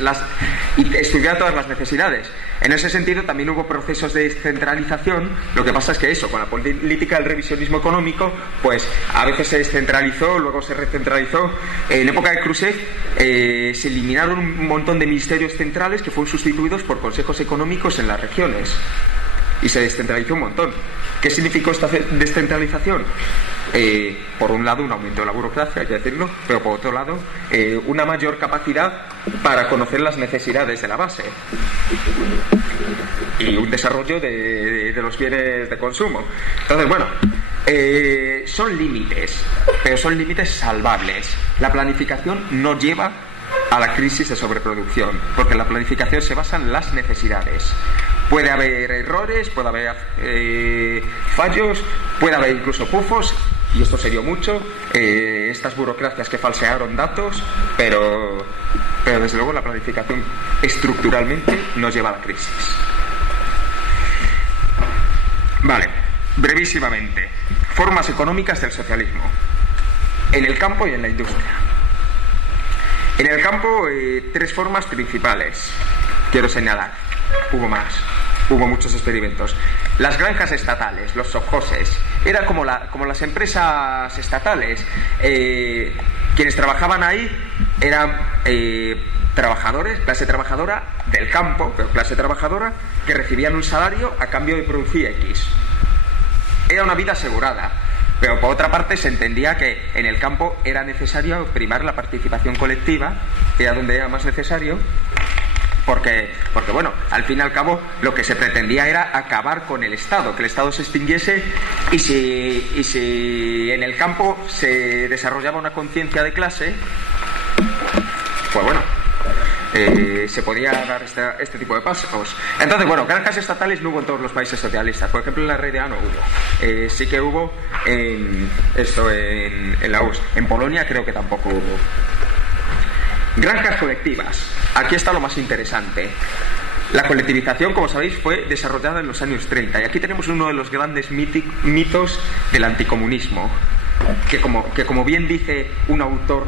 y estudiar todas las necesidades. En ese sentido también hubo procesos de descentralización. Lo que pasa es que eso, con la política del revisionismo económico, pues a veces se descentralizó, luego se recentralizó. En época de Khrushchev se eliminaron un montón de ministerios centrales que fueron sustituidos por consejos económicos en las regiones y se descentralizó un montón. ¿Qué significó esta descentralización? Por un lado, un aumento de la burocracia, hay que decirlo, pero por otro lado, una mayor capacidad para conocer las necesidades de la base y un desarrollo de los bienes de consumo. Entonces, bueno, son límites, pero son límites salvables. La planificación no lleva a la crisis de sobreproducción, porque la planificación se basa en las necesidades. Puede haber errores, puede haber fallos, puede haber incluso pufos, y esto se dio mucho, estas burocracias que falsearon datos, pero desde luego la planificación estructuralmente nos lleva a la crisis. Vale, brevísimamente, formas económicas del socialismo en el campo y en la industria. En el campo, tres formas principales quiero señalar. Hubo muchos experimentos. Las granjas estatales, los sovkhozes, era como las empresas estatales. Quienes trabajaban ahí eran trabajadores, clase trabajadora del campo, pero clase trabajadora que recibían un salario a cambio de producir X. Era una vida asegurada. Pero por otra parte se entendía que en el campo era necesario primar la participación colectiva, que era donde era más necesario, porque bueno, al fin y al cabo lo que se pretendía era acabar con el Estado, que el Estado se extinguiese, y si en el campo se desarrollaba una conciencia de clase, pues bueno, se podía dar este tipo de pasos. Entonces, bueno, granjas estatales no hubo en todos los países socialistas. Por ejemplo, en la RDA no hubo. Sí que hubo en la URSS. En Polonia creo que tampoco hubo. Granjas colectivas. Aquí está lo más interesante. La colectivización, como sabéis, fue desarrollada en los años 30. Y aquí tenemos uno de los grandes mitos del anticomunismo. Que como bien dice un autor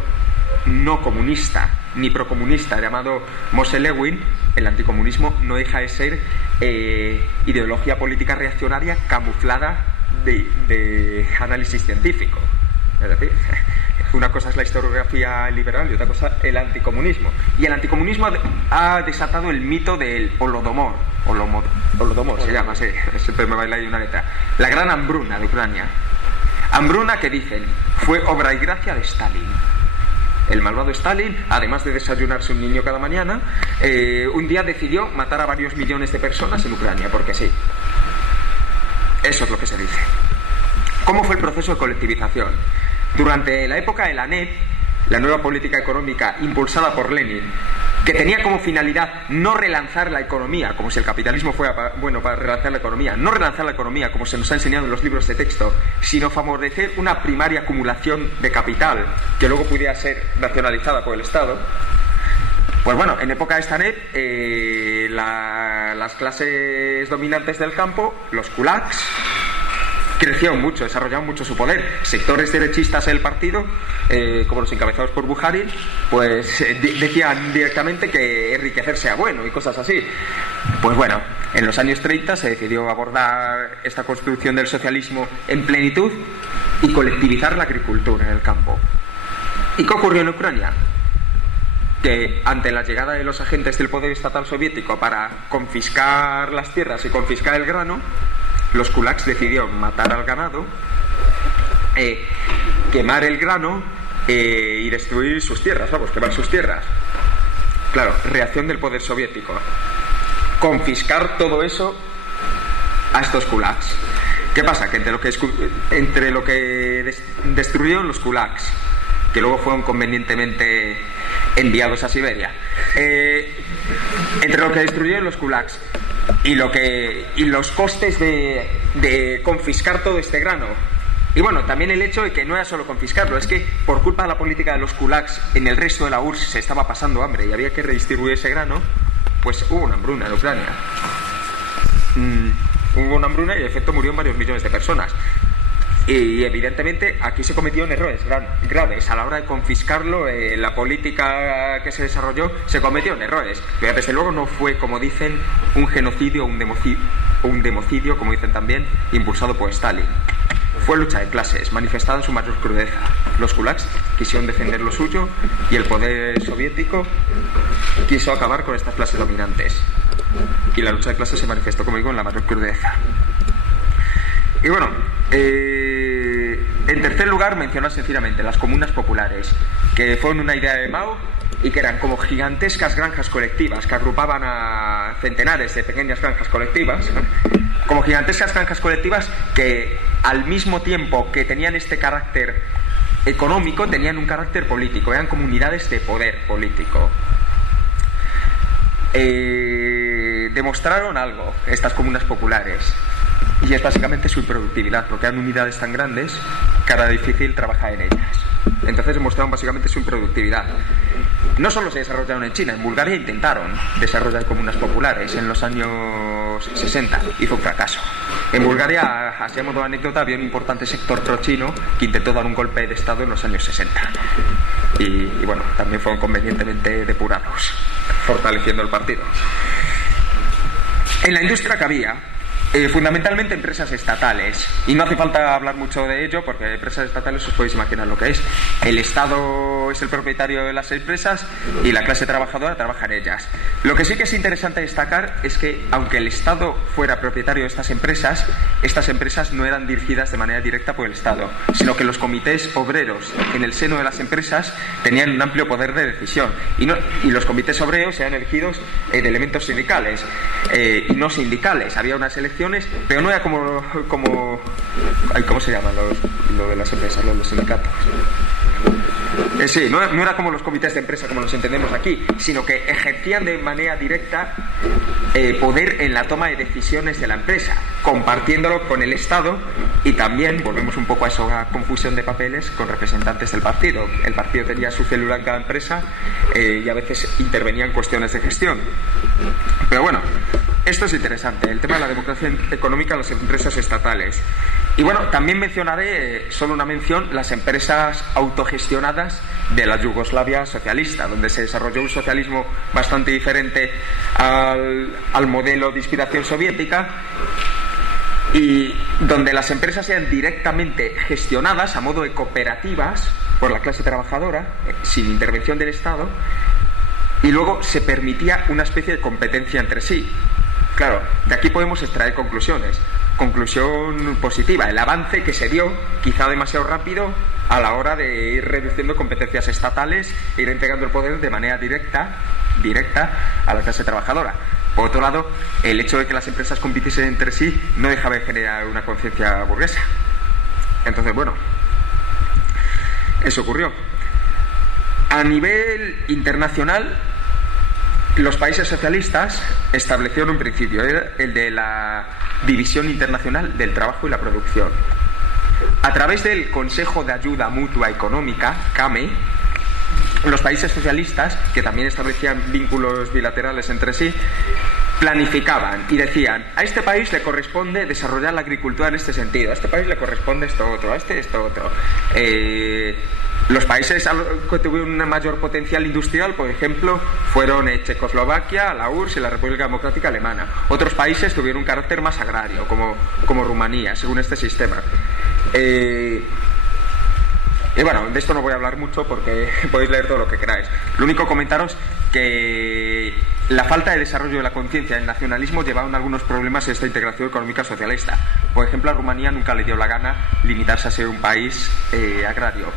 no comunista ni procomunista llamado Moshe Lewin, el anticomunismo no deja de ser ideología política reaccionaria camuflada de análisis científico. Es decir, una cosa es la historiografía liberal y otra cosa el anticomunismo. Y el anticomunismo ha desatado el mito del Holodomor. Holodomor se llama, sí, siempre me baila ahí una letra. La gran hambruna de Ucrania. Hambruna que dicen fue obra y gracia de Stalin. El malvado Stalin, además de desayunarse un niño cada mañana, un día decidió matar a varios millones de personas en Ucrania, porque sí. Eso es lo que se dice. ¿Cómo fue el proceso de colectivización? Durante la época de la NEP, la nueva política económica impulsada por Lenin, que tenía como finalidad no relanzar la economía, como si el capitalismo fuera bueno para relanzar la economía, no relanzar la economía como se nos ha enseñado en los libros de texto, sino favorecer una primaria acumulación de capital que luego pudiera ser nacionalizada por el Estado. Pues bueno, en época de esta NEP, las clases dominantes del campo, los kulaks, crecieron mucho, desarrollaron mucho su poder. Sectores derechistas del partido, como los encabezados por Buharin, pues decían directamente que enriquecer sea bueno y cosas así. Pues bueno, en los años 30 se decidió abordar esta construcción del socialismo en plenitud y colectivizar la agricultura en el campo. ¿Y qué ocurrió en Ucrania? Que ante la llegada de los agentes del poder estatal soviético para confiscar las tierras y confiscar el grano, los kulaks decidieron matar al ganado, quemar el grano y destruir sus tierras, quemar sus tierras. Claro, reacción del poder soviético. Confiscar todo eso a estos kulaks. ¿Qué pasa? Que entre lo que destruyeron los kulaks, que luego fueron convenientemente enviados a Siberia, entre lo que destruyeron los kulaks y los costes de confiscar todo este grano, y bueno, también el hecho de que no era solo confiscarlo, es que por culpa de la política de los kulaks en el resto de la URSS se estaba pasando hambre y había que redistribuir ese grano, pues hubo una hambruna en Ucrania. Hubo una hambruna y de efecto murieron varios millones de personas. Y evidentemente aquí se cometieron errores graves a la hora de confiscarlo. La política que se desarrolló se cometieron errores, pero desde luego no fue, como dicen, un genocidio o un democidio, como dicen también, impulsado por Stalin. Fue lucha de clases, manifestada en su mayor crudeza. Los kulaks quisieron defender lo suyo y el poder soviético quiso acabar con estas clases dominantes. Y la lucha de clases se manifestó, como digo, en la mayor crudeza. Y bueno, en tercer lugar, mencionar sencillamente las comunas populares, que fueron una idea de Mao y que eran como gigantescas granjas colectivas que agrupaban a centenares de pequeñas granjas colectivas, como gigantescas granjas colectivas que al mismo tiempo que tenían este carácter económico, tenían un carácter político, eran comunidades de poder político. Demostraron algo estas comunas populares, y es básicamente su improductividad, porque eran unidades tan grandes que era difícil trabajar en ellas. Entonces demostraron básicamente su improductividad. No solo se desarrollaron en China, en Bulgaria intentaron desarrollar comunas populares en los años 60 y fue un fracaso. En Bulgaria, así a modo de anécdota, había un importante sector pro-chino que intentó dar un golpe de Estado en los años 60. Y bueno, también fueron convenientemente depurados, fortaleciendo el partido. En la industria que había, fundamentalmente empresas estatales, y no hace falta hablar mucho de ello porque empresas estatales os podéis imaginar lo que es. El Estado es el propietario de las empresas y la clase trabajadora trabaja en ellas. Lo que sí que es interesante destacar es que aunque el Estado fuera propietario de estas empresas no eran dirigidas de manera directa por el Estado, sino que los comités obreros en el seno de las empresas tenían un amplio poder de decisión, y los comités obreros eran elegidos de elementos sindicales y no sindicales. Había unas elecciones, pero no era como ¿cómo se llama lo de las empresas, lo de los sindicatos? Sí, no era como los comités de empresa como los entendemos aquí, sino que ejercían de manera directa poder en la toma de decisiones de la empresa, compartiéndolo con el Estado, y también, volvemos un poco a esa confusión de papeles, con representantes del partido. El partido tenía su célula en cada empresa y a veces intervenía en cuestiones de gestión. Pero bueno, esto es interesante, el tema de la democracia económica en las empresas estatales. Y bueno, también mencionaré, solo una mención, las empresas autogestionadas de la Yugoslavia socialista, donde se desarrolló un socialismo bastante diferente al modelo de inspiración soviética, y donde las empresas eran directamente gestionadas a modo de cooperativas por la clase trabajadora, sin intervención del Estado, y luego se permitía una especie de competencia entre sí. Claro, de aquí podemos extraer conclusiones. Conclusión positiva, el avance que se dio, quizá demasiado rápido, a la hora de ir reduciendo competencias estatales e ir entregando el poder de manera directa a la clase trabajadora. Por otro lado, el hecho de que las empresas compitiesen entre sí no dejaba de generar una conciencia burguesa. Entonces, bueno, eso ocurrió. A nivel internacional, los países socialistas establecieron un principio, era el de la división internacional del trabajo y la producción. A través del Consejo de Ayuda Mutua Económica, CAME, los países socialistas, que también establecían vínculos bilaterales entre sí, planificaban y decían: a este país le corresponde desarrollar la agricultura en este sentido, a este país le corresponde esto otro, a este esto otro. Los países que tuvieron un mayor potencial industrial, por ejemplo, fueron Checoslovaquia, la URSS y la República Democrática Alemana. Otros países tuvieron un carácter más agrario, como Rumanía, según este sistema. Y bueno, de esto no voy a hablar mucho porque podéis leer todo lo que queráis. Lo único, comentaros que la falta de desarrollo de la conciencia del nacionalismo llevaron a algunos problemas en esta integración económica socialista. Por ejemplo, a Rumanía nunca le dio la gana limitarse a ser un país agrario.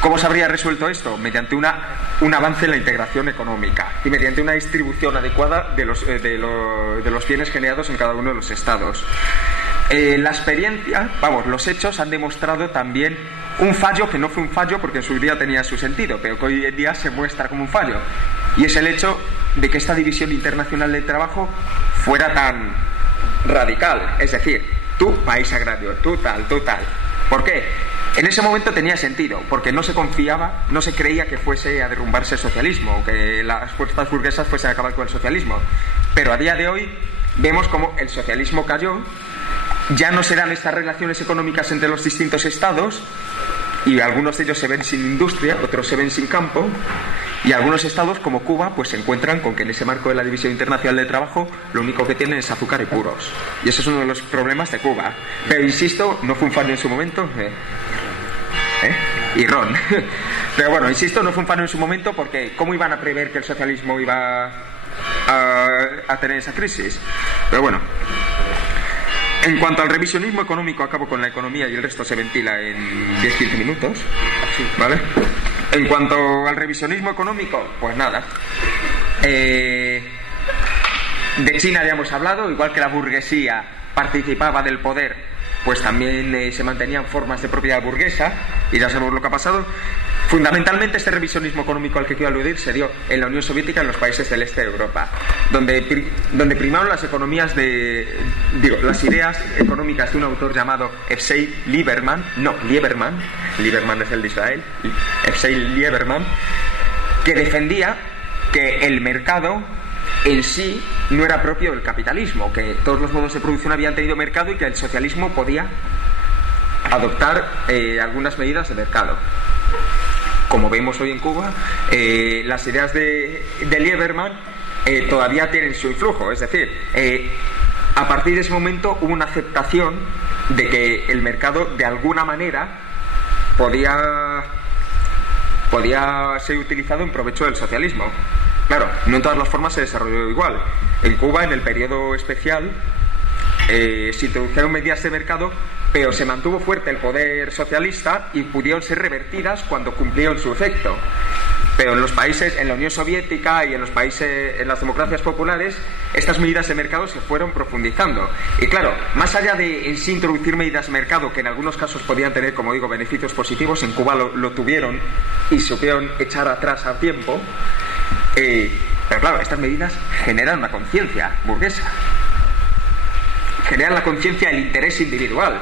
¿Cómo se habría resuelto esto? Mediante un avance en la integración económica y mediante una distribución adecuada de los bienes generados en cada uno de los estados. La experiencia, los hechos han demostrado también un fallo que no fue un fallo porque en su día tenía su sentido, pero que hoy en día se muestra como un fallo, y es el hecho de que esta división internacional del trabajo fuera tan radical. Es decir, tú país agrario, tú tal. ¿Por qué? En ese momento tenía sentido, porque no se confiaba, no se creía que fuese a derrumbarse el socialismo, o que las fuerzas burguesas fuesen a acabar con el socialismo. Pero a día de hoy vemos como el socialismo cayó, ya no se dan estas relaciones económicas entre los distintos estados, y algunos de ellos se ven sin industria, otros se ven sin campo, y algunos estados como Cuba pues se encuentran con que en ese marco de la división internacional del trabajo lo único que tienen es azúcar y puros, y eso es uno de los problemas de Cuba. Pero insisto, no fue un fallo en su momento, y ron. Pero bueno, insisto, no fue un fallo en su momento, porque ¿cómo iban a prever que el socialismo iba a tener esa crisis? Pero bueno, En cuanto al revisionismo económico, acabo con la economía y el resto se ventila en 10-15 minutos, ¿vale? En cuanto al revisionismo económico, pues nada. De China ya hemos hablado, igual que la burguesía participaba del poder, pues también se mantenían formas de propiedad burguesa, y ya sabemos lo que ha pasado. Fundamentalmente este revisionismo económico al que quiero aludir se dio en la Unión Soviética, en los países del este de Europa, donde primaron las economías las ideas económicas de un autor llamado Evsei Lieberman es el de Israel, Evsei Lieberman, que defendía que el mercado en sí no era propio del capitalismo, que todos los modos de producción habían tenido mercado y que el socialismo podía adoptar algunas medidas de mercado. Como vemos hoy en Cuba, las ideas de Lieberman todavía tienen su influjo. Es decir, a partir de ese momento hubo una aceptación de que el mercado de alguna manera podía ser utilizado en provecho del socialismo. Claro, no en todas las formas se desarrolló igual. En Cuba, en el periodo especial, se introdujeron medidas de mercado, pero se mantuvo fuerte el poder socialista y pudieron ser revertidas cuando cumplieron su efecto. Pero en los países, en la Unión Soviética y en los países, en las democracias populares, estas medidas de mercado se fueron profundizando. Y claro, más allá de en sí introducir medidas de mercado que en algunos casos podían tener, como digo, beneficios positivos, en Cuba lo tuvieron y supieron echar atrás a tiempo. Pero claro, estas medidas generan una conciencia burguesa, generan la conciencia del interés individual,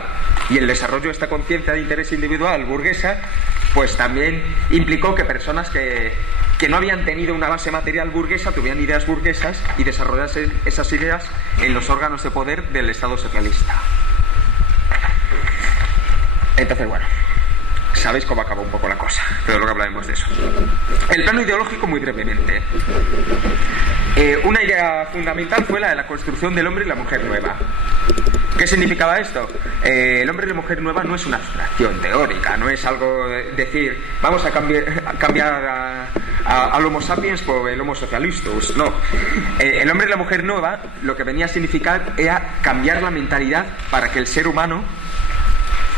y el desarrollo de esta conciencia de interés individual burguesa pues también implicó que personas que no habían tenido una base material burguesa tuvieran ideas burguesas y desarrollasen esas ideas en los órganos de poder del Estado socialista. Entonces, bueno, sabéis cómo acabó un poco la cosa, pero luego hablaremos de eso. El plano ideológico, muy brevemente. Una idea fundamental fue la de la construcción del hombre y la mujer nueva. ¿Qué significaba esto? El hombre y la mujer nueva no es una abstracción teórica, no es algo decir, vamos a cambiar al Homo sapiens por el Homo socialistus. No. El hombre y la mujer nueva lo que venía a significar era cambiar la mentalidad para que el ser humano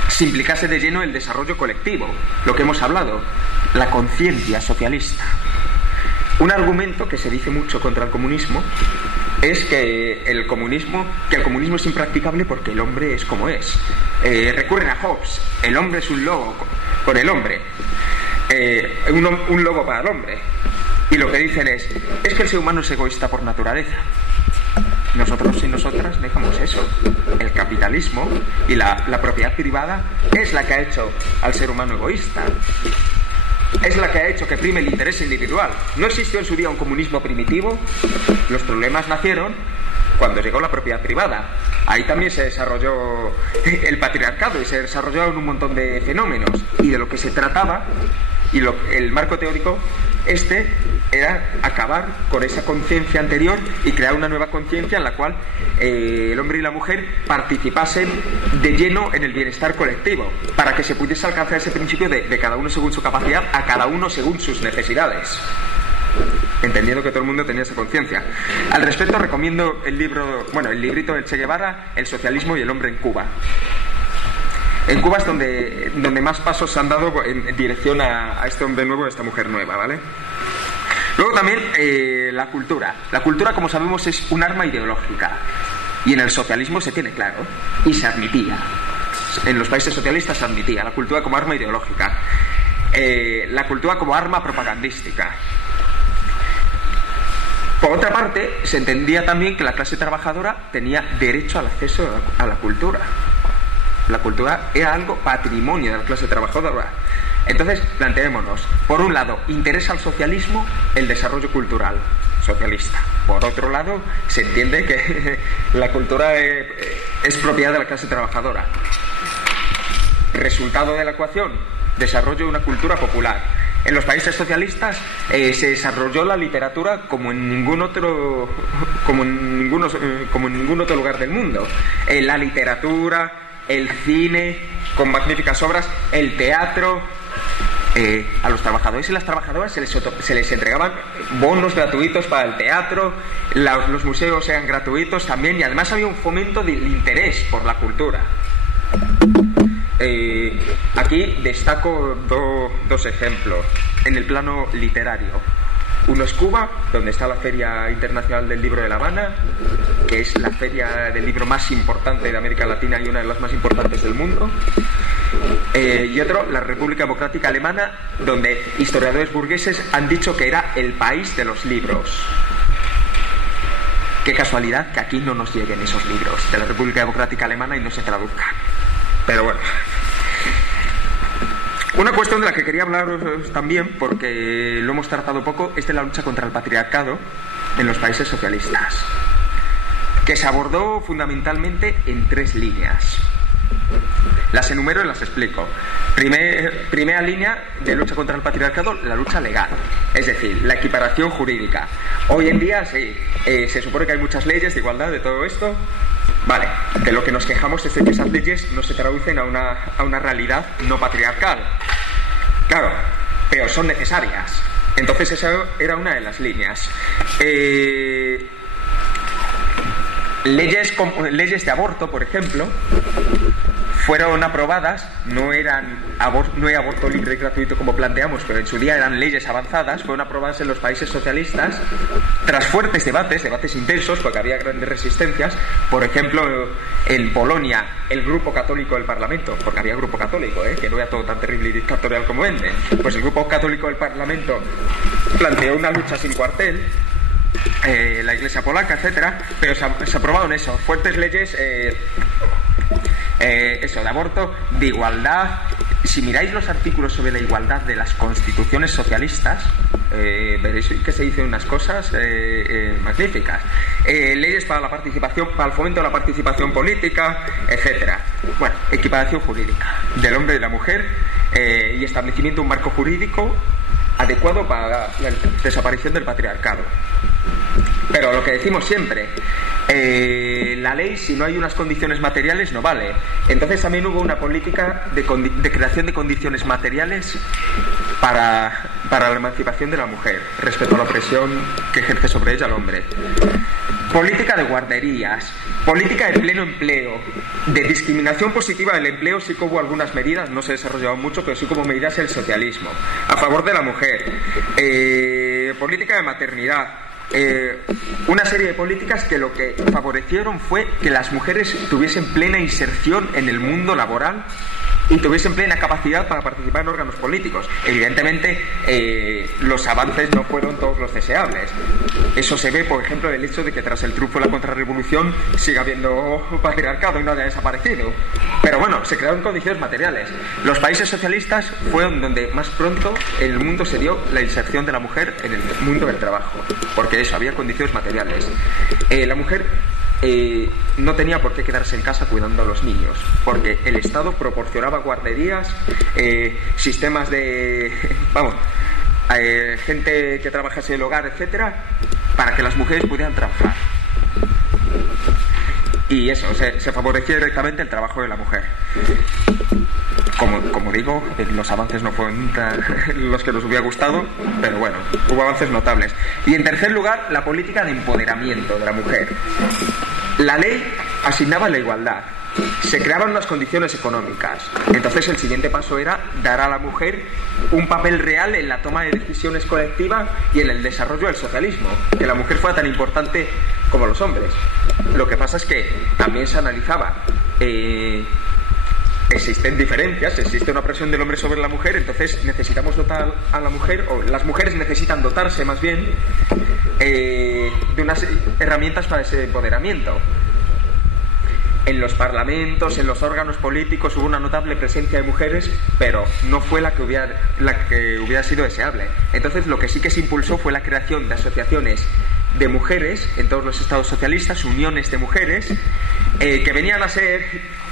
se implicase de lleno en el desarrollo colectivo, lo que hemos hablado, la conciencia socialista. Un argumento que se dice mucho contra el comunismo es que el comunismo es impracticable porque el hombre es como es. Recurren a Hobbes, el hombre es un lobo con el hombre, un lobo para el hombre. Y lo que dicen es que el ser humano es egoísta por naturaleza. Nosotros y nosotras dejamos eso. El capitalismo y la propiedad privada es la que ha hecho al ser humano egoísta. Es la que ha hecho que prime el interés individual. No existió en su día un comunismo primitivo. Los problemas nacieron cuando llegó la propiedad privada. Ahí también se desarrolló el patriarcado y se desarrollaron un montón de fenómenos. Y de lo que se trataba, y el marco teórico, era acabar con esa conciencia anterior y crear una nueva conciencia en la cual el hombre y la mujer participasen de lleno en el bienestar colectivo, para que se pudiese alcanzar ese principio de cada uno según su capacidad, a cada uno según sus necesidades, entendiendo que todo el mundo tenía esa conciencia. Al respecto recomiendo el librito del Che Guevara, El socialismo y el hombre en Cuba. En Cuba es donde más pasos se han dado en dirección a este hombre nuevo, a esta mujer nueva, ¿vale? Luego también la cultura. La cultura, como sabemos, es un arma ideológica. Y en el socialismo se tiene claro. Y se admitía. En los países socialistas se admitía la cultura como arma ideológica. La cultura como arma propagandística. Por otra parte, se entendía también que la clase trabajadora tenía derecho al acceso a la cultura. La cultura era algo patrimonio de la clase trabajadora. Entonces, planteémonos, por un lado, interesa al socialismo el desarrollo cultural socialista. Por otro lado, se entiende que la cultura es propiedad de la clase trabajadora. Resultado de la ecuación, desarrollo de una cultura popular. En los países socialistas se desarrolló la literatura como en ningún otro lugar del mundo. La literatura, el cine con magníficas obras, el teatro, A los trabajadores y las trabajadoras se les entregaban bonos gratuitos para el teatro, los museos eran gratuitos también, y además había un fomento del interés por la cultura. Aquí destaco dos ejemplos en el plano literario. Uno es Cuba, donde está la Feria Internacional del Libro de La Habana, que es la feria del libro más importante de América Latina y una de las más importantes del mundo. Y otro, la República Democrática Alemana, donde historiadores burgueses han dicho que era el país de los libros. Qué casualidad que aquí no nos lleguen esos libros de la República Democrática Alemana y no se traduzcan. Pero bueno. Una cuestión de la que quería hablaros también, porque lo hemos tratado poco, es de la lucha contra el patriarcado en los países socialistas, que se abordó fundamentalmente en 3 líneas. Las enumero y las explico. Primera línea de lucha contra el patriarcado, la lucha legal, es decir, la equiparación jurídica. Hoy en día sí, se supone que hay muchas leyes de igualdad, de todo esto. Vale, de lo que nos quejamos es de que esas leyes no se traducen a una realidad no patriarcal. Claro, pero son necesarias. Entonces esa era una de las líneas. Leyes de aborto, por ejemplo, fueron aprobadas, no hay aborto libre y gratuito como planteamos, pero en su día eran leyes avanzadas, fueron aprobadas en los países socialistas tras fuertes debates intensos, porque había grandes resistencias. Por ejemplo, en Polonia, el grupo católico del Parlamento, porque había grupo católico, que no era todo tan terrible y dictatorial como venden, pues el grupo católico del Parlamento planteó una lucha sin cuartel, la Iglesia polaca, etcétera, pero se aprobaron eso, fuertes leyes de aborto, de igualdad. Si miráis los artículos sobre la igualdad de las constituciones socialistas, veréis que se dicen unas cosas magníficas. Leyes para la participación, para el fomento de la participación política, etcétera. Bueno, equiparación jurídica del hombre y de la mujer, y establecimiento de un marco jurídico adecuado para la desaparición del patriarcado. Pero lo que decimos siempre, la ley, si no hay unas condiciones materiales, no vale. Entonces también hubo una política de creación de condiciones materiales para la emancipación de la mujer respecto a la opresión que ejerce sobre ella el hombre. Política de guarderías, política de pleno empleo, de discriminación positiva del empleo. Sí que hubo algunas medidas, no se desarrollaron mucho, pero sí como medidas el socialismo a favor de la mujer. Política de maternidad. Una serie de políticas que lo que favorecieron fue que las mujeres tuviesen plena inserción en el mundo laboral y tuviesen plena capacidad para participar en órganos políticos. Evidentemente, los avances no fueron todos los deseables. Eso se ve, por ejemplo, del hecho de que tras el triunfo de la contrarrevolución siga habiendo patriarcado y no haya desaparecido. Pero bueno, se crearon condiciones materiales. Los países socialistas fueron donde más pronto en el mundo se dio la inserción de la mujer en el mundo del trabajo, porque eso, había condiciones materiales. La mujer no tenía por qué quedarse en casa cuidando a los niños, porque el Estado proporcionaba guarderías, sistemas de gente que trabajase en el hogar, etcétera, para que las mujeres pudieran trabajar. Y eso, se favorecía directamente el trabajo de la mujer. Como digo, los avances no fueron los que nos hubiera gustado, pero bueno, hubo avances notables. Y en tercer lugar, la política de empoderamiento de la mujer. La ley asignaba la igualdad, se creaban unas condiciones económicas. Entonces el siguiente paso era dar a la mujer un papel real en la toma de decisiones colectivas y en el desarrollo del socialismo, que la mujer fuera tan importante como los hombres. Lo que pasa es que también se analizaba, existen diferencias, existe una presión del hombre sobre la mujer, entonces necesitamos dotar a la mujer, o las mujeres necesitan dotarse más bien de unas herramientas para ese empoderamiento. En los parlamentos, en los órganos políticos hubo una notable presencia de mujeres, pero no fue la que hubiera sido deseable. Entonces lo que sí que se impulsó fue la creación de asociaciones de mujeres en todos los estados socialistas, uniones de mujeres, que venían a ser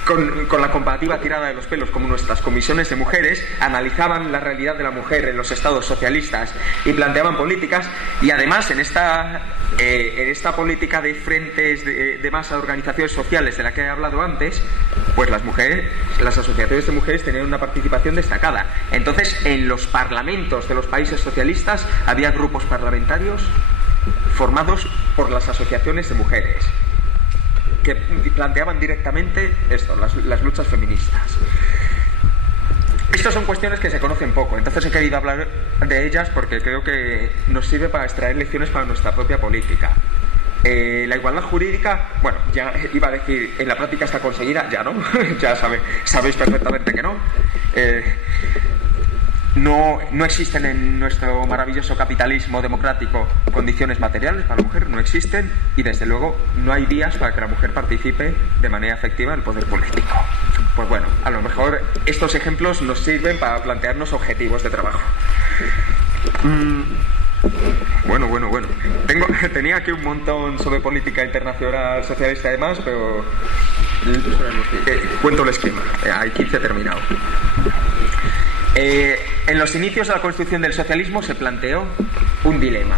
con la comparativa tirada de los pelos, como nuestras comisiones de mujeres analizaban la realidad de la mujer en los estados socialistas y planteaban políticas, y además en esta política de frentes de masa de organizaciones sociales de la que he hablado antes, pues las asociaciones de mujeres tenían una participación destacada. Entonces, en los parlamentos de los países socialistas había grupos parlamentarios formados por las asociaciones de mujeres que planteaban directamente esto, las luchas feministas. Estas son cuestiones que se conocen poco, entonces he querido hablar de ellas porque creo que nos sirve para extraer lecciones para nuestra propia política. La igualdad jurídica, bueno, ya iba a decir, en la práctica está conseguida, ya no, ya sabéis perfectamente que no. No existen en nuestro maravilloso capitalismo democrático condiciones materiales para la mujer, no existen, y desde luego no hay vías para que la mujer participe de manera efectiva en el poder político. Pues bueno, a lo mejor estos ejemplos nos sirven para plantearnos objetivos de trabajo. Bueno. Tenía aquí un montón sobre política internacional socialista y demás, pero cuento el esquema. Hay 15 terminado. En los inicios de la construcción del socialismo se planteó un dilema.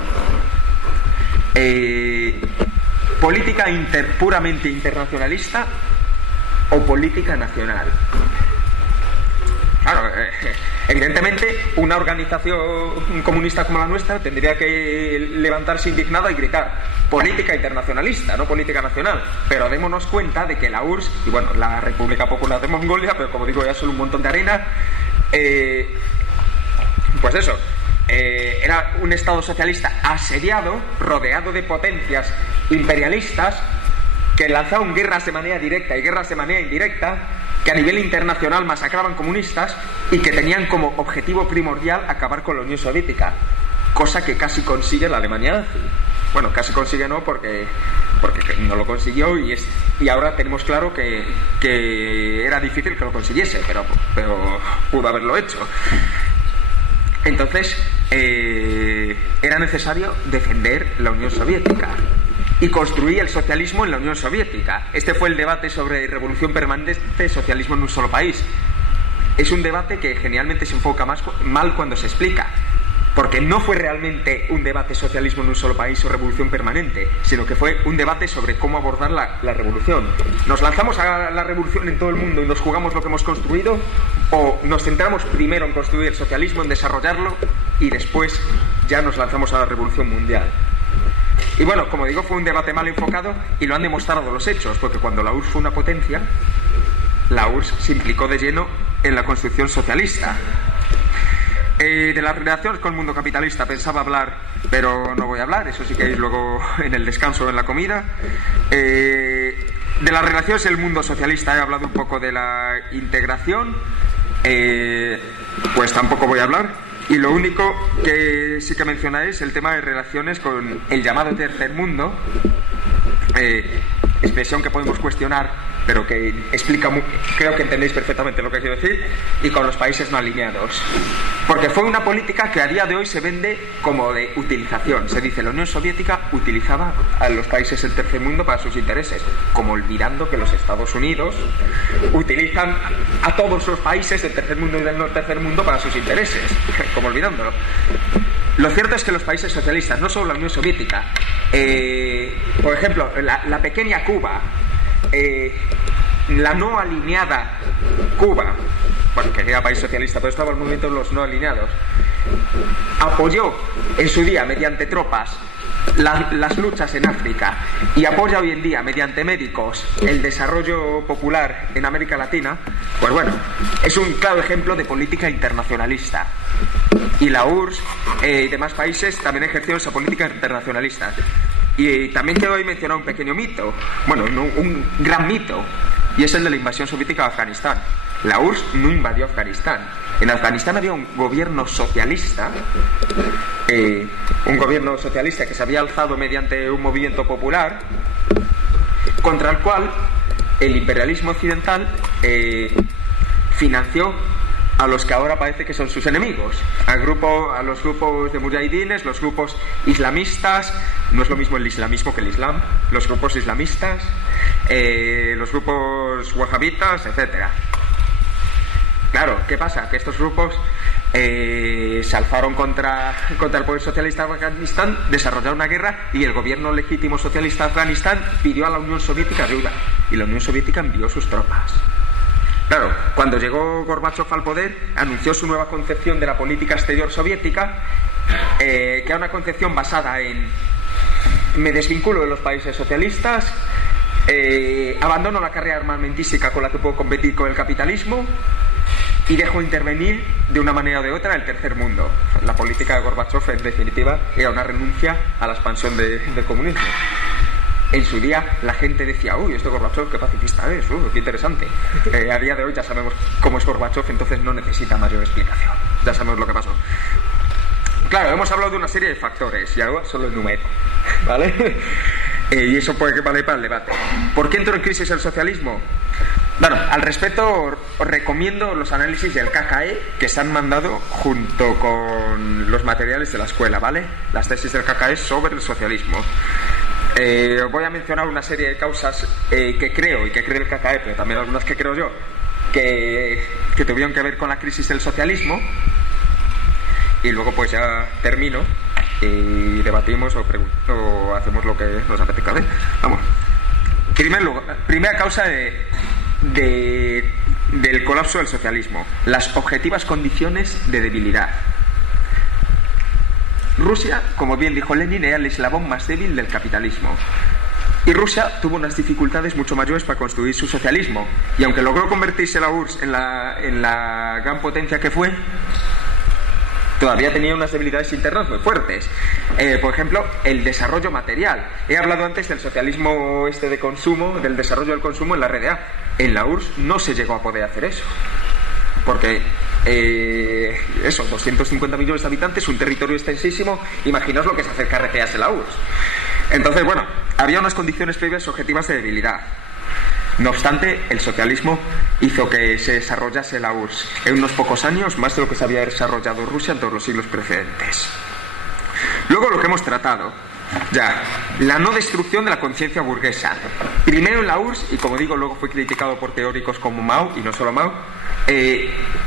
¿Política puramente internacionalista o política nacional? Claro, evidentemente una organización comunista como la nuestra tendría que levantarse indignada y gritar política internacionalista, no política nacional. Pero démonos cuenta de que la URSS, y bueno, la República Popular de Mongolia, pero como digo ya solo un montón de arena, pues eso, era un estado socialista asediado, rodeado de potencias imperialistas que lanzaban guerras de manera directa y guerras de manera indirecta, que a nivel internacional masacraban comunistas y que tenían como objetivo primordial acabar con la Unión Soviética, cosa que casi consigue la Alemania nazi. Bueno, casi consigue no, porque no lo consiguió, y ahora tenemos claro que era difícil que lo consiguiese, pero pudo haberlo hecho. Entonces era necesario defender la Unión Soviética y construir el socialismo en la Unión Soviética. Este fue el debate sobre revolución permanente, socialismo en un solo país. Es un debate que generalmente se enfoca mal cuando se explica, porque no fue realmente un debate socialismo en un solo país o revolución permanente, sino que fue un debate sobre cómo abordar la revolución. ¿Nos lanzamos a la revolución en todo el mundo y nos jugamos lo que hemos construido? ¿O nos centramos primero en construir el socialismo, en desarrollarlo, y después ya nos lanzamos a la revolución mundial? Y bueno, como digo, fue un debate mal enfocado, y lo han demostrado los hechos, porque cuando la URSS fue una potencia, la URSS se implicó de lleno en la construcción socialista. De las relaciones con el mundo capitalista pensaba hablar, pero no voy a hablar, eso sí que es luego en el descanso o en la comida. De las relaciones en el mundo socialista he hablado un poco, de la integración, pues tampoco voy a hablar. Y lo único que sí que mencionaré es el tema de relaciones con el llamado tercer mundo, expresión que podemos cuestionar, pero que explica, creo que entendéis perfectamente lo que quiero decir, y con los países no alineados. Porque fue una política que a día de hoy se vende como de utilización. Se dice, la Unión Soviética utilizaba a los países del tercer mundo para sus intereses, como olvidando que los Estados Unidos utilizan a todos los países del tercer mundo y del no tercer mundo para sus intereses, como olvidándolo. Lo cierto es que los países socialistas, no solo la Unión Soviética, por ejemplo, la pequeña Cuba, la no alineada Cuba, bueno, que era país socialista, pero estaba el movimiento de los no alineados, apoyó en su día mediante tropas las luchas en África, y apoya hoy en día mediante médicos el desarrollo popular en América Latina. Pues bueno, es un claro ejemplo de política internacionalista, y la URSS y demás países también ejercieron esa política internacionalista. Y también quiero hoy mencionar un pequeño mito, bueno, un gran mito, y es el de la invasión soviética de Afganistán. La URSS no invadió Afganistán. En Afganistán había un gobierno socialista, que se había alzado mediante un movimiento popular, contra el cual el imperialismo occidental financió a los que ahora parece que son sus enemigos, a los grupos de mujahidines, los grupos islamistas. No es lo mismo el islamismo que el islam, los grupos islamistas, los grupos wahabitas, etcétera. Claro, ¿qué pasa? Que estos grupos se alzaron contra el poder socialista de Afganistán, desarrollaron una guerra y el gobierno legítimo socialista de Afganistán pidió a la Unión Soviética ayuda y la Unión Soviética envió sus tropas. Claro, cuando llegó Gorbachov al poder, anunció su nueva concepción de la política exterior soviética, que era una concepción basada en: me desvinculo de los países socialistas, abandono la carrera armamentística con la que puedo competir con el capitalismo y dejo intervenir de una manera o de otra el tercer mundo. La política de Gorbachov, en definitiva, era una renuncia a la expansión del comunismo. En su día la gente decía: uy, este Gorbachov, qué pacifista es, qué interesante. A día de hoy ya sabemos cómo es Gorbachov, entonces no necesita mayor explicación. Ya sabemos lo que pasó. Claro, hemos hablado de una serie de factores y ahora solo enumero, ¿vale? Y eso puede que vale para el debate. ¿Por qué entró en crisis el socialismo? Bueno, al respecto os recomiendo los análisis del KKE que se han mandado junto con los materiales de la escuela, ¿vale? Las tesis del KKE sobre el socialismo. Voy a mencionar una serie de causas que creo y que cree el KKE, pero también algunas que creo yo que tuvieron que ver con la crisis del socialismo, y luego pues ya termino y debatimos o hacemos lo que nos apetezca ver. Vamos. Primera causa del colapso del socialismo: las objetivas condiciones de debilidad. Rusia, como bien dijo Lenin, era el eslabón más débil del capitalismo. Y Rusia tuvo unas dificultades mucho mayores para construir su socialismo. Y aunque logró convertirse la URSS en la gran potencia que fue, todavía tenía unas debilidades internas muy fuertes. Por ejemplo, el desarrollo material. He hablado antes del socialismo de consumo, del desarrollo del consumo en la RDA. En la URSS no se llegó a poder hacer eso. Porque 250 millones de habitantes, un territorio extensísimo, imaginaos lo que es hacer carreteras en la URSS. Entonces, bueno, había unas condiciones previas objetivas de debilidad. No obstante, el socialismo hizo que se desarrollase la URSS en unos pocos años, más de lo que se había desarrollado Rusia en todos los siglos precedentes. Luego, lo que hemos tratado ya, la no destrucción de la conciencia burguesa. Primero en la URSS, y como digo, luego fue criticado por teóricos como Mao, y no solo Mao,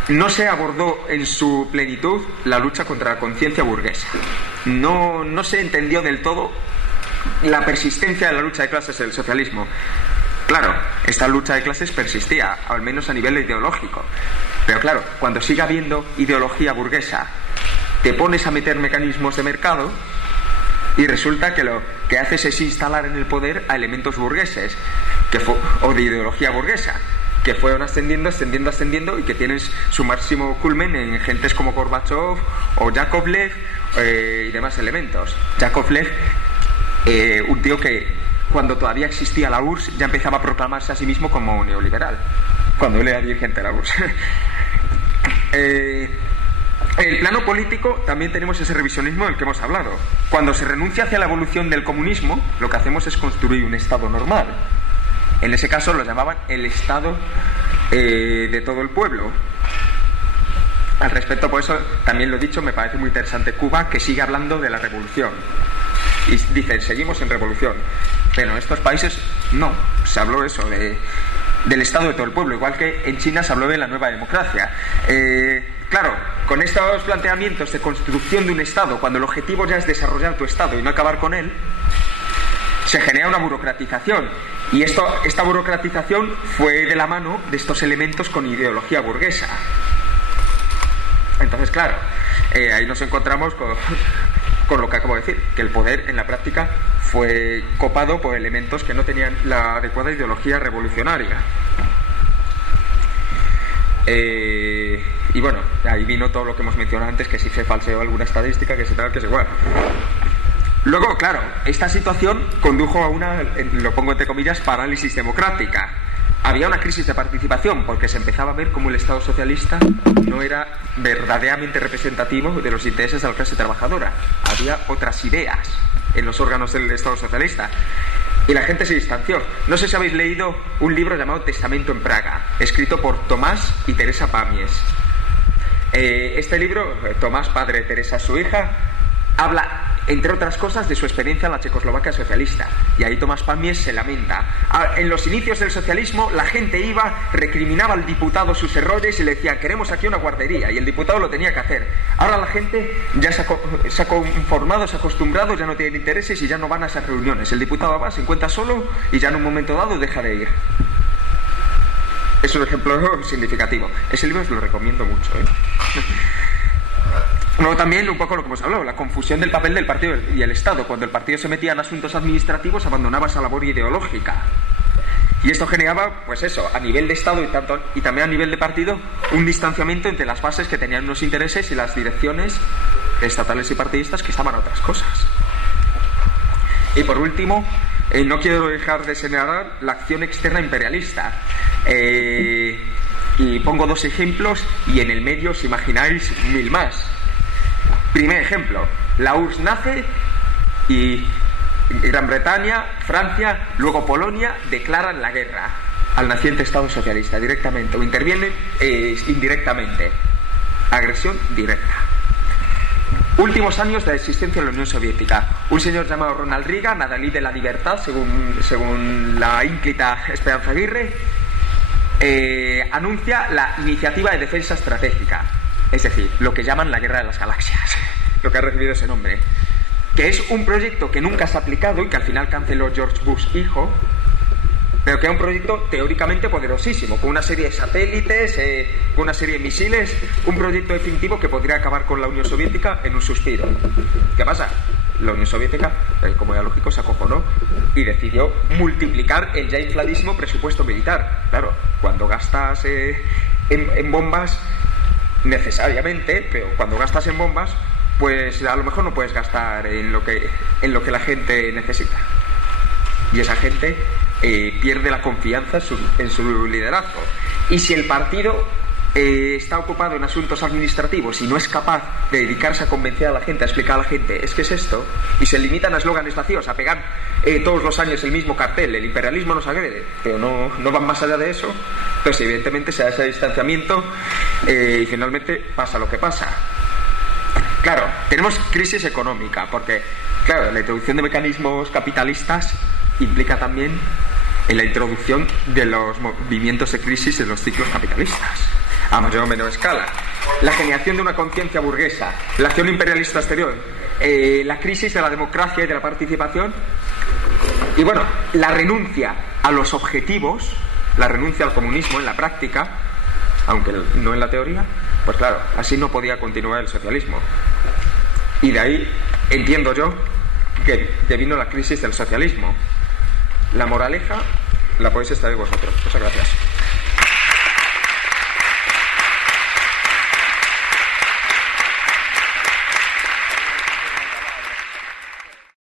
no se abordó en su plenitud la lucha contra la conciencia burguesa. No se entendió del todo la persistencia de la lucha de clases del socialismo. Claro, esta lucha de clases persistía, al menos a nivel ideológico. Pero claro, cuando sigue habiendo ideología burguesa, te pones a meter mecanismos de mercado y resulta que lo que haces es instalar en el poder a elementos burgueses o de ideología burguesa, que fueron ascendiendo y que tienen su máximo culmen en gentes como Gorbachov o Yakovlev y demás elementos. Yakovlev, un tío que cuando todavía existía la URSS ya empezaba a proclamarse a sí mismo como neoliberal, cuando él era dirigente de la URSS. En el plano político también tenemos ese revisionismo del que hemos hablado. Cuando se renuncia hacia la evolución del comunismo, lo que hacemos es construir un Estado normal. En ese caso lo llamaban el Estado de todo el pueblo. Al respecto, por eso también lo he dicho, me parece muy interesante Cuba, que sigue hablando de la revolución. Y dicen, seguimos en revolución. Pero en estos países no, se habló eso, del Estado de todo el pueblo, igual que en China se habló de la nueva democracia. Claro, con estos planteamientos de construcción de un Estado, cuando el objetivo ya es desarrollar tu Estado y no acabar con él, se genera una burocratización. Y esta burocratización fue de la mano de estos elementos con ideología burguesa. Entonces, claro, ahí nos encontramos con lo que acabo de decir, que el poder en la práctica fue copado por elementos que no tenían la adecuada ideología revolucionaria. Y bueno, ahí vino todo lo que hemos mencionado antes, que si se falseó alguna estadística, que si tal, que es igual. Luego, claro, esta situación condujo a una, lo pongo entre comillas, parálisis democrática. Había una crisis de participación porque se empezaba a ver cómo el Estado socialista no era verdaderamente representativo de los intereses de la clase trabajadora. Había otras ideas en los órganos del Estado socialista y la gente se distanció. No sé si habéis leído un libro llamado Testamento en Praga, escrito por Tomás y Teresa Pamies. Este libro, Tomás padre, Teresa su hija, habla entre otras cosas, de su experiencia en la Checoslovaquia socialista. Y ahí Tomás Pamiers se lamenta. En los inicios del socialismo, la gente iba, recriminaba al diputado sus errores y le decían: queremos aquí una guardería, y el diputado lo tenía que hacer. Ahora la gente ya se ha conformado, se ha acostumbrado, ya no tiene intereses y ya no van a esas reuniones. El diputado va, se encuentra solo y ya en un momento dado deja de ir. Es un ejemplo significativo. Ese libro os lo recomiendo mucho, ¿eh? Luego también un poco lo que hemos hablado, la confusión del papel del partido y el Estado. Cuando el partido se metía en asuntos administrativos, abandonaba esa labor ideológica. Y esto generaba, pues eso, a nivel de Estado y también a nivel de partido, un distanciamiento entre las bases que tenían unos intereses y las direcciones estatales y partidistas que estaban a otras cosas. Y por último, no quiero dejar de señalar la acción externa imperialista. Y pongo 2 ejemplos y en el medio os imagináis 1000 más. Primer ejemplo, la URSS nace y Gran Bretaña, Francia, luego Polonia declaran la guerra al naciente Estado socialista directamente o intervienen indirectamente. Agresión directa. Últimos años de la existencia de la Unión Soviética. Un señor llamado Ronald Reagan, adalid de la libertad, según la ínclita Esperanza Aguirre, anuncia la Iniciativa de Defensa Estratégica, es decir, lo que llaman la Guerra de las Galaxias, lo que ha recibido ese nombre, que es un proyecto que nunca se ha aplicado y que al final canceló George Bush hijo, pero que es un proyecto teóricamente poderosísimo, con una serie de satélites, con una serie de misiles, un proyecto definitivo que podría acabar con la Unión Soviética en un suspiro. ¿Qué pasa? La Unión Soviética, como era lógico, se acojonó y decidió multiplicar el ya infladísimo presupuesto militar. Claro, cuando gastas en bombas, necesariamente, pero cuando gastas en bombas, pues a lo mejor no puedes gastar en lo que la gente necesita. Y esa gente pierde la confianza en su liderazgo. Y si el partido está ocupado en asuntos administrativos y no es capaz de dedicarse a convencer a la gente, a explicar a la gente, es que es esto, y se limitan a eslóganes vacíos, a pegar todos los años el mismo cartel, el imperialismo nos agrede, pero no van más allá de eso, pues evidentemente se da ese distanciamiento y finalmente pasa lo que pasa. Claro, tenemos crisis económica, porque, claro, la introducción de mecanismos capitalistas implica también en la introducción de los movimientos de crisis en los ciclos capitalistas, a mayor o menor escala. La generación de una conciencia burguesa, la acción imperialista exterior, la crisis de la democracia y de la participación, y bueno, la renuncia a los objetivos, la renuncia al comunismo en la práctica, aunque no en la teoría, pues claro, así no podía continuar el socialismo. Y de ahí entiendo yo que vino la crisis del socialismo. La moraleja la podéis extraer vosotros. Muchas gracias.